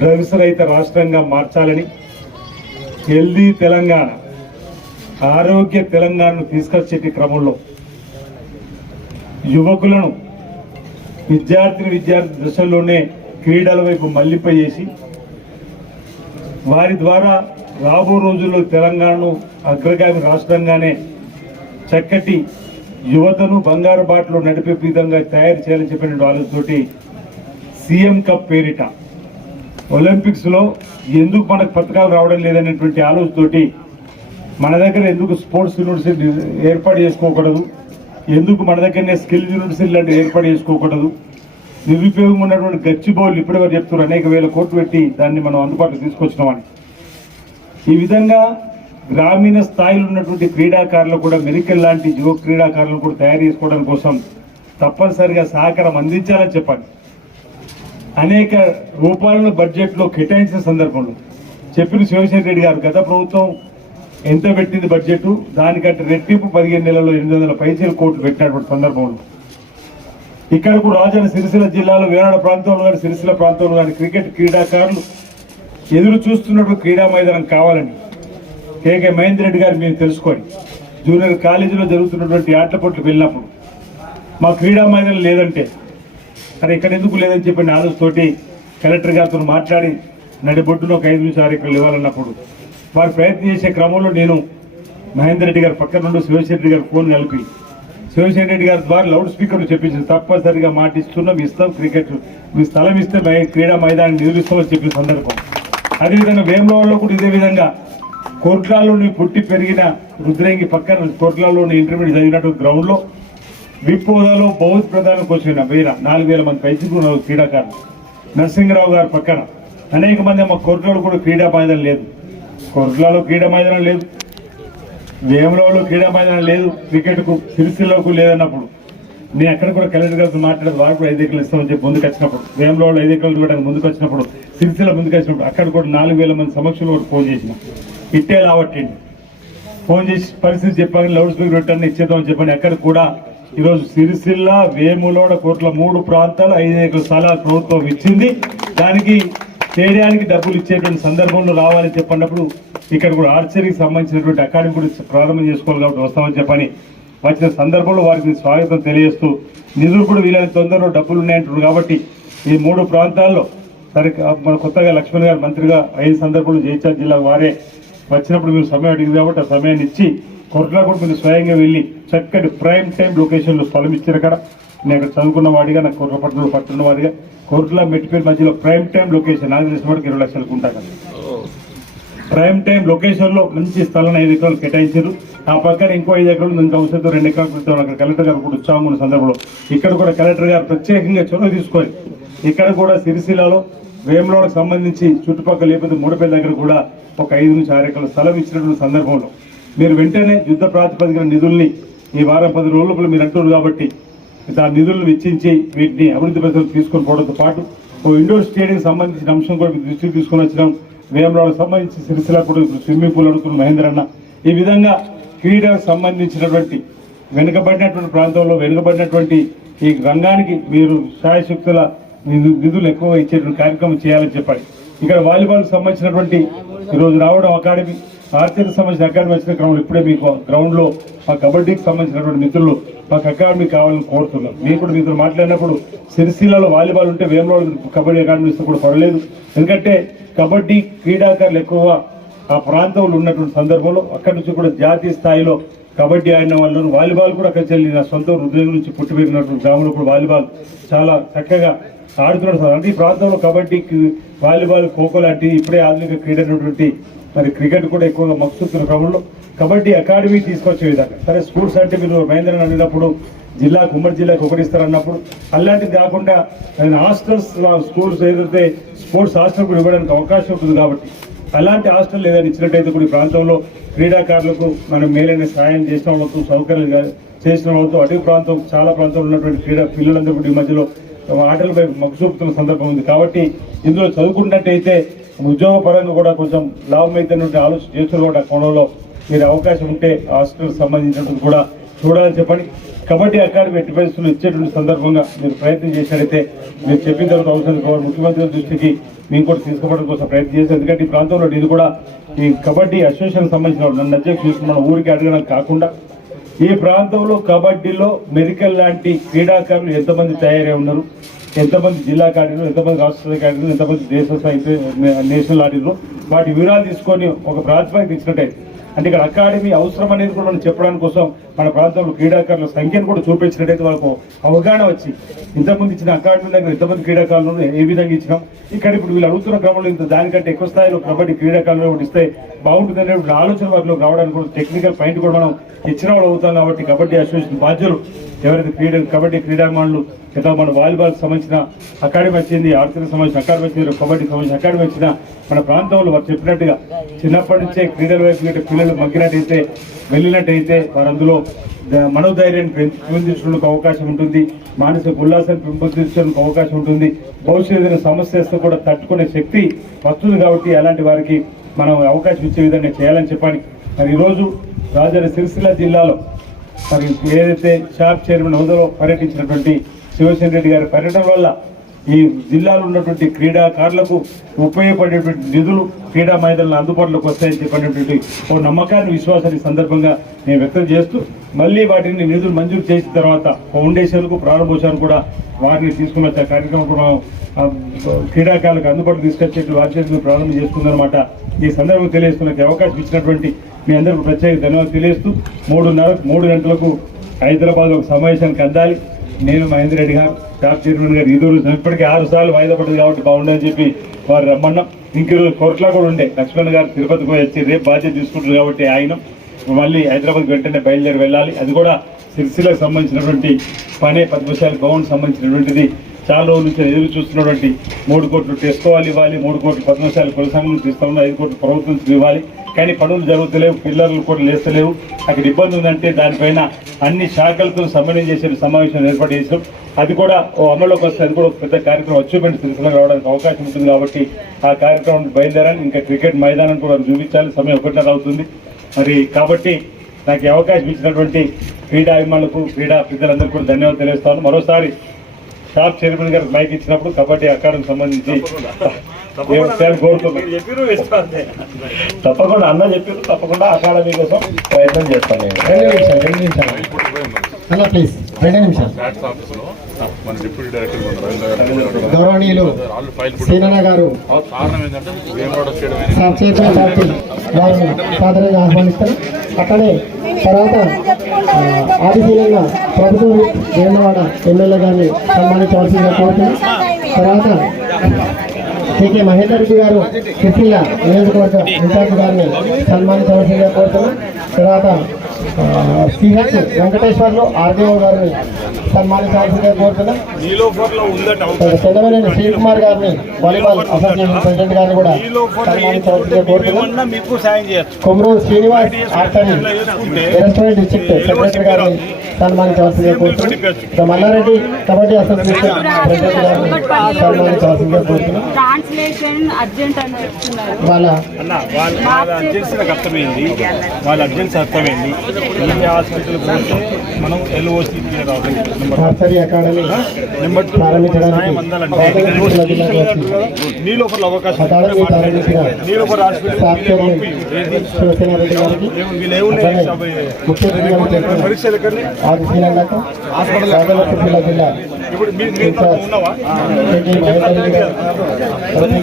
డ్రగ్స్ రహిత రాష్ట్రంగా మార్చాలని, హెల్దీ తెలంగాణ, ఆరోగ్య తెలంగాణను తీసుకొచ్చే క్రమంలో యువకులను విద్యార్థి దశలోనే క్రీడల వైపు మళ్లింపజేసి వారి ద్వారా రాబో రోజుల్లో తెలంగాణను అగ్రగామి రాష్ట్రంగానే చక్కటి యువతను బంగారు బాటలో నడిపే విధంగా తయారు చేయాలని చెప్పిన ఆలోచనతోటి సీఎం కప్ పేరిట ఒలింపిక్స్లో ఎందుకు మనకు పథకాలు రావడం లేదనేటువంటి ఆలోచనతోటి మన దగ్గర ఎందుకు స్పోర్ట్స్ యూనివర్సిటీ ఏర్పాటు చేసుకోకూడదు, ఎందుకు మన దగ్గరనే స్కిల్ యూనివర్సిటీ లాంటివి ఏర్పాటు చేసుకోకూడదు, నిరుపయోగం ఉన్నటువంటి గచ్చిబౌళ్ళు ఇప్పటివరకు చెప్తున్నారు అనేక వేల కోట్లు పెట్టి దాన్ని మనం అందుబాటులో తీసుకొచ్చినామని. ఈ విధంగా గ్రామీణ స్థాయిలో ఉన్నటువంటి క్రీడాకారులు కూడా మెరికల్ లాంటి యువ క్రీడాకారులను కూడా తయారు చేసుకోవడం కోసం తప్పనిసరిగా సహకారం అందించాలని చెప్పండి. అనేక రూపాయలను బడ్జెట్లో కేటాయించిన సందర్భంలో చెప్పిన శివసేన రెడ్డి గారు గత ప్రభుత్వం ఎంత పెట్టింది బడ్జెట్, దానికంటే రెట్టింపు 15 నెలల్లో 800 కోట్లు పెట్టినటువంటి సందర్భంలో ఇక్కడకు రాజన్న సిరిసిల్ల జిల్లాలో వేనాడ ప్రాంతంలో కానీ, సిరిసిల్ల ప్రాంతంలో కానీ క్రికెట్ క్రీడాకారులు ఎదురు చూస్తున్నటువంటి క్రీడా మైదానం కావాలని కేకే మహేందర్ రెడ్డి గారు మేము తెలుసుకొని జూనియర్ కాలేజీలో జరుగుతున్నటువంటి ఆటల పోటీలకు వెళ్ళినప్పుడు మా క్రీడా మైదానం లేదంటే అరే ఇక్కడ ఎందుకు లేదని చెప్పిన ఆలోచనతోటి కలెక్టర్ గారితో మాట్లాడి నడిబొడ్డులో ఒక 5 నుంచి 6 ఎకరాలు ఇవ్వాలన్నప్పుడు వారు ప్రయత్నం చేసే క్రమంలో నేను మహేందర్ రెడ్డి గారు పక్కన నుండి శివశెట్టి రెడ్డి గారు ఫోన్ కలిపి శివశెట్టి రెడ్డి గారి ద్వారా లౌడ్ స్పీకర్లు చెప్పించింది తప్పనిసరిగా మాట ఇస్తున్నాం ఇస్తాం క్రికెట్ మీ స్థలం ఇస్తే క్రీడా మైదానాన్ని నిర్మిస్తామని చెప్పిన సందర్భం. అదేవిధంగా వేములవాడలో కూడా ఇదే విధంగా కోర్టులలోని పుట్టి పెరిగిన రుద్రంగి పక్కన కోర్టులలోని ఇంటర్మీడియట్ జరిగినటువంటి గ్రౌండ్లో విప్ హోదాలో బౌద్ధ ప్రధానికి వచ్చిన 4,000 మంది పైచుకున్న క్రీడాకారులు నరసింహరావు గారి పక్కన అనేక మంది మా కోర్టులలో కూడా క్రీడా మైదానం లేదు, కోర్టులలో క్రీడా మైదానం లేదు, వేములవాడలో క్రీడా మైదానం లేదు, క్రికెట్కు సిరిసిల్లకు లేదన్నప్పుడు నేను అక్కడ కూడా కలెక్టర్ గారితో మాట్లాడేది వారు కూడా 5 ఎకరాలు ఇస్తామని చెప్పి ముందుకు వచ్చినప్పుడు వేములవాడలో 5 ఎకరాలు ఇవ్వడానికి ముందుకు వచ్చినప్పుడు సిరిసిల్ల ముందుకు వచ్చినప్పుడు అక్కడ కూడా 4,000 మంది సమక్షంలో ఫోన్ చేసిన ఇట్టే లావట్టండి ఫోన్ చేసి పరిస్థితి చెప్పాను లౌడ్ స్పీకర్ పెట్టాను ఇచ్చేద్దామని చెప్పండి. అక్కడ కూడా ఈరోజు సిరిసిల్ల వేములవాడ కోట్ల 3 ప్రాంతాలు 5 ఎకరాల స్థలాలు ప్రభుత్వం ఇచ్చింది. దానికి స్టేడియానికి డబ్బులు ఇచ్చేటువంటి సందర్భంలో రావాలని చెప్పినప్పుడు ఇక్కడ కూడా ఆర్చరీకి సంబంధించినటువంటి అకాడమీ కూడా ప్రారంభం చేసుకోవాలి కాబట్టి వస్తామని చెప్పని వచ్చిన సందర్భంలో వారికి స్వాగతం తెలియజేస్తూ నిధులు కూడా వీలైన తొందరలో డబ్బులు ఉన్నాయంటున్నారు కాబట్టి ఈ 3 ప్రాంతాల్లో సరే మన కొత్తగా లక్ష్మణ్ గారు మంత్రిగా 5 సందర్భంలో జగిత్యాల జిల్లా వారే వచ్చినప్పుడు మీరు సమయం అడిగింది కాబట్టి ఆ సమయాన్ని ఇచ్చి కోర్టులో కూడా మీరు స్వయంగా వెళ్ళి చక్కటి ప్రైమ్ టైం లొకేషన్లో స్థలం ఇచ్చారు కదా. నేను అక్కడ చదువుకున్న వాడిగా నాకు కోర్టుపట్నంలో పట్టున్న వాడిగా కోర్టులో మెట్టిపేరు మధ్యలో ప్రైమ్ టైం లొకేషన్ నాకు తెలిసిన వాడికి 20 లక్షలకు ఉంటాయి కదా. ప్రైమ్ టైం లొకేషన్లో మంచి స్థలం 5 ఎకరాలు కేటాయించారు. ఆ పక్కన ఇంకో 5 ఎకరాలు ఇంకా అవసరంతో 2 ఎకరాలు పెడతాం. అక్కడ కలెక్టర్ గారు కూడా ఉత్సాహం ఉన్న సందర్భంలో ఇక్కడ కూడా కలెక్టర్ గారు ప్రత్యేకంగా చొరవ తీసుకొని ఇక్కడ కూడా సిరిసిల్లలో వేములవాడకు సంబంధించి చుట్టుపక్కల లేకపోతే మూడపల్లి దగ్గర కూడా ఒక 5 నుంచి 6 ఎకరాల స్థలం ఇచ్చినటువంటి సందర్భంలో మీరు వెంటనే యుద్ధ ప్రాతిపదికన నిధుల్ని ఈ వారం 10 రోజుల లోపల మీరు అంటున్నారు కాబట్టి ఆ నిధులను వెచ్చించి వీటిని అభివృద్ధి పరిస్థితులు తీసుకొని పోవడంతో పాటు ఓ ఇండోర్ స్టేడియం సంబంధించిన అంశం కూడా దృష్టికి తీసుకొని వచ్చినాం. వేములవాడకు సంబంధించి సిరిసిల్ల కూడా స్విమ్మింగ్ పూల్ అడుగుతున్న మహేందర్ అన్న ఈ విధంగా క్రీడకు సంబంధించినటువంటి వెనుకబడినటువంటి ప్రాంతంలో వెనుకబడినటువంటి ఈ రంగానికి మీరు శాయశక్తుల నిధులు ఎక్కువ ఇచ్చేటువంటి కార్యక్రమం చేయాలని చెప్పాలి. ఇక్కడ వాలీబాల్కి సంబంధించినటువంటి ఈరోజు రావడం అకాడమీ ఆర్చరీకి సంబంధించిన అకాడమీ వచ్చిన క్రమంలో ఇప్పుడే మీకు గ్రౌండ్లో మా కబడ్డీకి సంబంధించినటువంటి మిత్రులు మాకు అకాడమీ కావాలని కోరుతున్నాం. మీరు కూడా మీతో మాట్లాడినప్పుడు సిరిసిల్లలో వాలీబాల్ ఉంటే వేములవాడ కబడ్డీ అకాడమీ ఇస్తే కూడా పర్వాలేదు. ఎందుకంటే కబడ్డీ క్రీడాకారులు ఎక్కువగా ఆ ప్రాంతంలో ఉన్నటువంటి సందర్భంలో అక్కడి నుంచి కూడా జాతీయ స్థాయిలో కబడ్డీ ఆడిన వాళ్ళు వాలీబాల్ కూడా అక్కడ చెల్లి నా సొంత హృదయం నుంచి పుట్టి పెరిగినటువంటి గ్రామంలో కూడా వాలీబాల్ చాలా చక్కగా ఆడుతున్నాడు. అంటే ఈ ప్రాంతంలో కబడ్డీ వాలీబాల్ ఖోఖో లాంటి ఇప్పుడే ఆధునిక క్రీడైనటువంటి మరి క్రికెట్ కూడా ఎక్కువగా మక్కుతున్న క్రమంలో కబడ్డీ అకాడమీ తీసుకొచ్చే విధంగా సరే స్కూల్స్ అంటే మీరు మహేంద్రని అడిగినప్పుడు జిల్లాకు ఉమ్మడి జిల్లాకు ఒకటి ఇస్తారన్నప్పుడు అలాంటిది కాకుండా హాస్టల్స్ స్కూల్స్ ఏదైతే స్పోర్ట్స్ హాస్టల్ కూడా ఇవ్వడానికి అవకాశం ఉంటుంది కాబట్టి అలాంటి హాస్టల్ ఏదైనా ఇచ్చినట్టయితే కూడా ఈ ప్రాంతంలో క్రీడాకారులకు మనం మేలైన సహాయం చేసిన వాళ్ళకు సౌకర్యాలు చేసిన వాళ్ళతో అటవీ ప్రాంతం చాలా ప్రాంతంలో ఉన్నటువంటి క్రీడా పిల్లలందరూ కూడా ఈ మధ్యలో ఆటలపై మొగ్గు చూపుతున్న సందర్భం ఉంది కాబట్టి ఇందులో చదువుకున్నట్టయితే ఉద్యోగపరంగా కూడా కొంచెం లాభం అయితే ఆలోచన చేస్తున్న కూడా కోణంలో మీరు అవకాశం ఉంటే హాస్టల్కి సంబంధించినటువంటి కూడా చూడాలని చెప్పండి. కబడ్డీ అకాడమీ ఎట్టి పరిస్థితులు ఇచ్చేటువంటి సందర్భంగా మీరు ప్రయత్నం చేసినట్టయితే మీరు చెప్పిన తర్వాత అవసరం ముఖ్యమంత్రి దృష్టికి మేము కూడా తీసుకోవడం కోసం ప్రయత్నం చేస్తాం. ఎందుకంటే ఈ ప్రాంతంలో ఇది కూడా ఈ కబడ్డీ అసోసియేషన్ సంబంధించిన నన్ను అధ్యక్షుడు మన ఊరికి అడగడానికి కాకుండా ఈ ప్రాంతంలో కబడ్డీలో మెడికల్ లాంటి క్రీడాకారులు ఎంతమంది తయారై ఉన్నారు, ఎంతమంది జిల్లా ఆడినారు, ఎంతమంది రాష్ట్ర స్థాయికి ఆడినారు, ఎంతమంది దేశ స్థాయి నేషనల్ ఆడినారు, వాటి వివరాలు తీసుకొని ఒక ప్రాతిపదిక ఇచ్చినట్టయితే అంటే ఇక్కడ అకాడమీ అవసరం అనేది కూడా మనం చెప్పడానికి కోసం మన ప్రాంతంలో క్రీడాకారుల సంఖ్యను కూడా చూపించినట్టయితే వాళ్ళకు అవగాహన వచ్చి ఇంతకుముందు ఇచ్చిన అకాడమీ దగ్గర ఎంతమంది క్రీడాకారులను ఏ విధంగా ఇచ్చినాం ఇక్కడ ఇప్పుడు వీళ్ళు అడుగుతున్న క్రమంలో ఇంత దానికంటే ఎక్కువ స్థాయిలో కబడ్డీ క్రీడాకారులు ఒకటి ఇస్తే బాగుంటుంది అనేటువంటి ఆలోచన వారిలో రావడానికి కూడా టెక్నికల్ పాయింట్ కూడా మనం ఇచ్చిన వాళ్ళు అవుతాం కాబట్టి కబడ్డీ అసోసియేషన్ బాధ్యులు ఎవరైతే కబడ్డీ క్రీడామానులు లేదా మన వాలీబాల్కి సంబంధించిన అకాడమీ వచ్చింది, ఆర్చరీకి సంబంధించిన అకాడమీ వచ్చింది, కబడ్డీకి సంబంధించిన అకాడమీ వచ్చిన మన ప్రాంతంలో వారు చెప్పినట్టుగా చిన్నప్పటి నుంచే క్రీడల వైపు పిల్లలు మగ్గినట్టయితే వెళ్ళినట్టయితే వారు అందులో మనోధైర్యాన్ని పెంపొందించడానికి అవకాశం ఉంటుంది, మానసిక ఉల్లాసాన్ని పెంపొందించడానికి అవకాశం ఉంటుంది, భవిష్యత్తు ఏదైనా సమస్య వస్తే కూడా తట్టుకునే శక్తి వస్తుంది. కాబట్టి అలాంటి వారికి మనం అవకాశం ఇచ్చే విధంగా చేయాలని చెప్పాలి. మరి ఈరోజు రాజన్న సిరిసిల్ల జిల్లాలో మరి ఏదైతే షాప్ చైర్మన్ హోదాలో పర్యటించినటువంటి శివసేన రెడ్డి గారి పర్యటన వల్ల ఈ జిల్లాలో ఉన్నటువంటి క్రీడాకారులకు ఉపయోగపడేటువంటి నిధులు క్రీడా మైదానాలు అందుబాటులోకి వస్తాయని చెప్పినటువంటి ఓ నమ్మకాన్ని విశ్వాసాన్ని సందర్భంగా నేను వ్యక్తం చేస్తూ మళ్ళీ వాటిని నిధులు మంజూరు చేసిన తర్వాత ఫౌండేషన్కు ప్రారంభోత్సవాన్ని కూడా వారిని తీసుకుని వచ్చే కార్యక్రమం కూడా క్రీడాకారులకు అందుబాటులో తీసుకొచ్చే బాధ్యతను ప్రారంభం చేస్తుందన్నమాట. ఈ సందర్భంగా తెలియజేస్తున్న అవకాశం ఇచ్చినటువంటి మీ అందరికీ ప్రత్యేక ధన్యవాదాలు తెలియజేస్తూ 3 గంటలకు హైదరాబాద్ ఒక సమావేశానికి అందాలి. నేను మహేందర్ రెడ్డి గారు స్టాఫ్ చైర్మన్ గారు ఈరోజు ఇప్పటికీ 6 సార్లు వాయిదా పడింది కాబట్టి బాగుండని చెప్పి వారు రమ్మన్నాం. ఇంక ఈరోజు కోర్టులో కూడా ఉండే లక్ష్మణ్ గారు తిరుపతికి పోయి వచ్చి రేపు బాధ్యత తీసుకుంటారు కాబట్టి ఆయన మళ్ళీ హైదరాబాద్ వెంటనే బయలుదేరి వెళ్ళాలి. అది కూడా సిరిసిల్లకు సంబంధించినటువంటి పనే పద్మశాలి భవన్ సంబంధించినటువంటిది చాలా రోజుల నుంచి ఎదురు చూస్తున్నటువంటి 3 కోట్లు టెస్కోవాలి ఇవ్వాలి, 3 కోట్లు పద్మశాలి కుల సంఘం నుంచి ఇస్తా ఉన్నారు, 5 కోట్లు ప్రభుత్వం నుంచి ఇవ్వాలి. కానీ పనులు జరుగుతలేవు, పిల్లలు కూడా లేస్తలేవు. అక్కడ ఇబ్బంది ఉందంటే దానిపైన అన్ని శాఖలతో సమన్వయం చేసే సమావేశం ఏర్పాటు చేసాం. అది కూడా అమల్లోకి వస్తే అది కూడా ఒక పెద్ద కార్యక్రమం అచీవ్మెంట్ సిరిసిల్లకు రావడానికి అవకాశం ఉంటుంది కాబట్టి ఆ కార్యక్రమం బయలుదేరాలి. ఇంకా క్రికెట్ మైదానం కూడా చూపించాలి. సమయం 1:30 అవుతుంది మరి. కాబట్టి నాకు ఈ అవకాశం ఇచ్చినటువంటి క్రీడా అభిమానులకు క్రీడా పెద్దలందరికీ కూడా ధన్యవాదాలు తెలియజేస్తాను. మరోసారి స్టాఫ్ చైర్మన్ గారికి మైక్ ఇచ్చినప్పుడు కబడ్డీ అకాడమీకి సంబంధించి కోరుతున్నాను. తప్పకుండా అన్న చెప్పారు, తప్పకుండా అకాడమీ కోసం ప్రయత్నం చేస్తాను. 2 నిమిషాలు అలా ప్లీజ్ 2 నిమిషాలు. గౌరవనీయులు సీనన్న గారు స్టాఫ్ చైర్మన్ పార్టీ వారిని సాధారణంగా ఆహ్వానిస్తారు. అక్కడే తర్వాత ఆదిశీలంగా ప్రభుత్వం వేమవాడ ఎమ్మెల్యే గారిని సన్మానించవలసిందిగా కోరుతున్నాం. తర్వాత కేకే మహేందర్ రెడ్డి గారు సిరిసిల్ల నియోజకవర్గ ఇన్ఛార్జ్ గారిని సన్మానించవలసిందిగా కోరుతున్నాం. తర్వాత సిహెచ్ వెంకటేశ్వర్లు ఆర్డీఓ గారిని సన్మానించవలసిందిగా కోరుతున్నాం. చంద్రబాబు శ్రీ కుమార్ గారిని వాలీబాల్ అసోసియేషన్ ప్రెసిడెంట్ గారిని కూడా సన్మానించవలసిందిగా కోరుతున్నాం. కొమరూరు శ్రీనివాస్ ఆర్టరీ రెస్టారెంట్ డిస్ట్రిక్ట్ సెక్రటరీ గారిని సన్మానించవలసిందిగా కోరుతున్నాం. మల్లారెడ్డి కబడ్డీ అసోసియేషన్ ప్రెసిడెంట్ గారిని సన్మానించవలసిందిగా కోరుతున్నాం. నర్సరీ అకాడమీ ప్రారంభించడానికి అకాడమీ ప్రారంభించిన స్టాఫ్ చైర్మన్ శివసేనారెడ్డి గారికి ముఖ్య అతిథిగా ఆదిశీలంగా రాజలక్ష్మీ జిల్లా ఇన్ఛార్జ్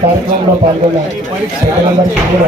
కార్యక్రమంలో పాల్గొన్న ప్రజలందరికీ కూడా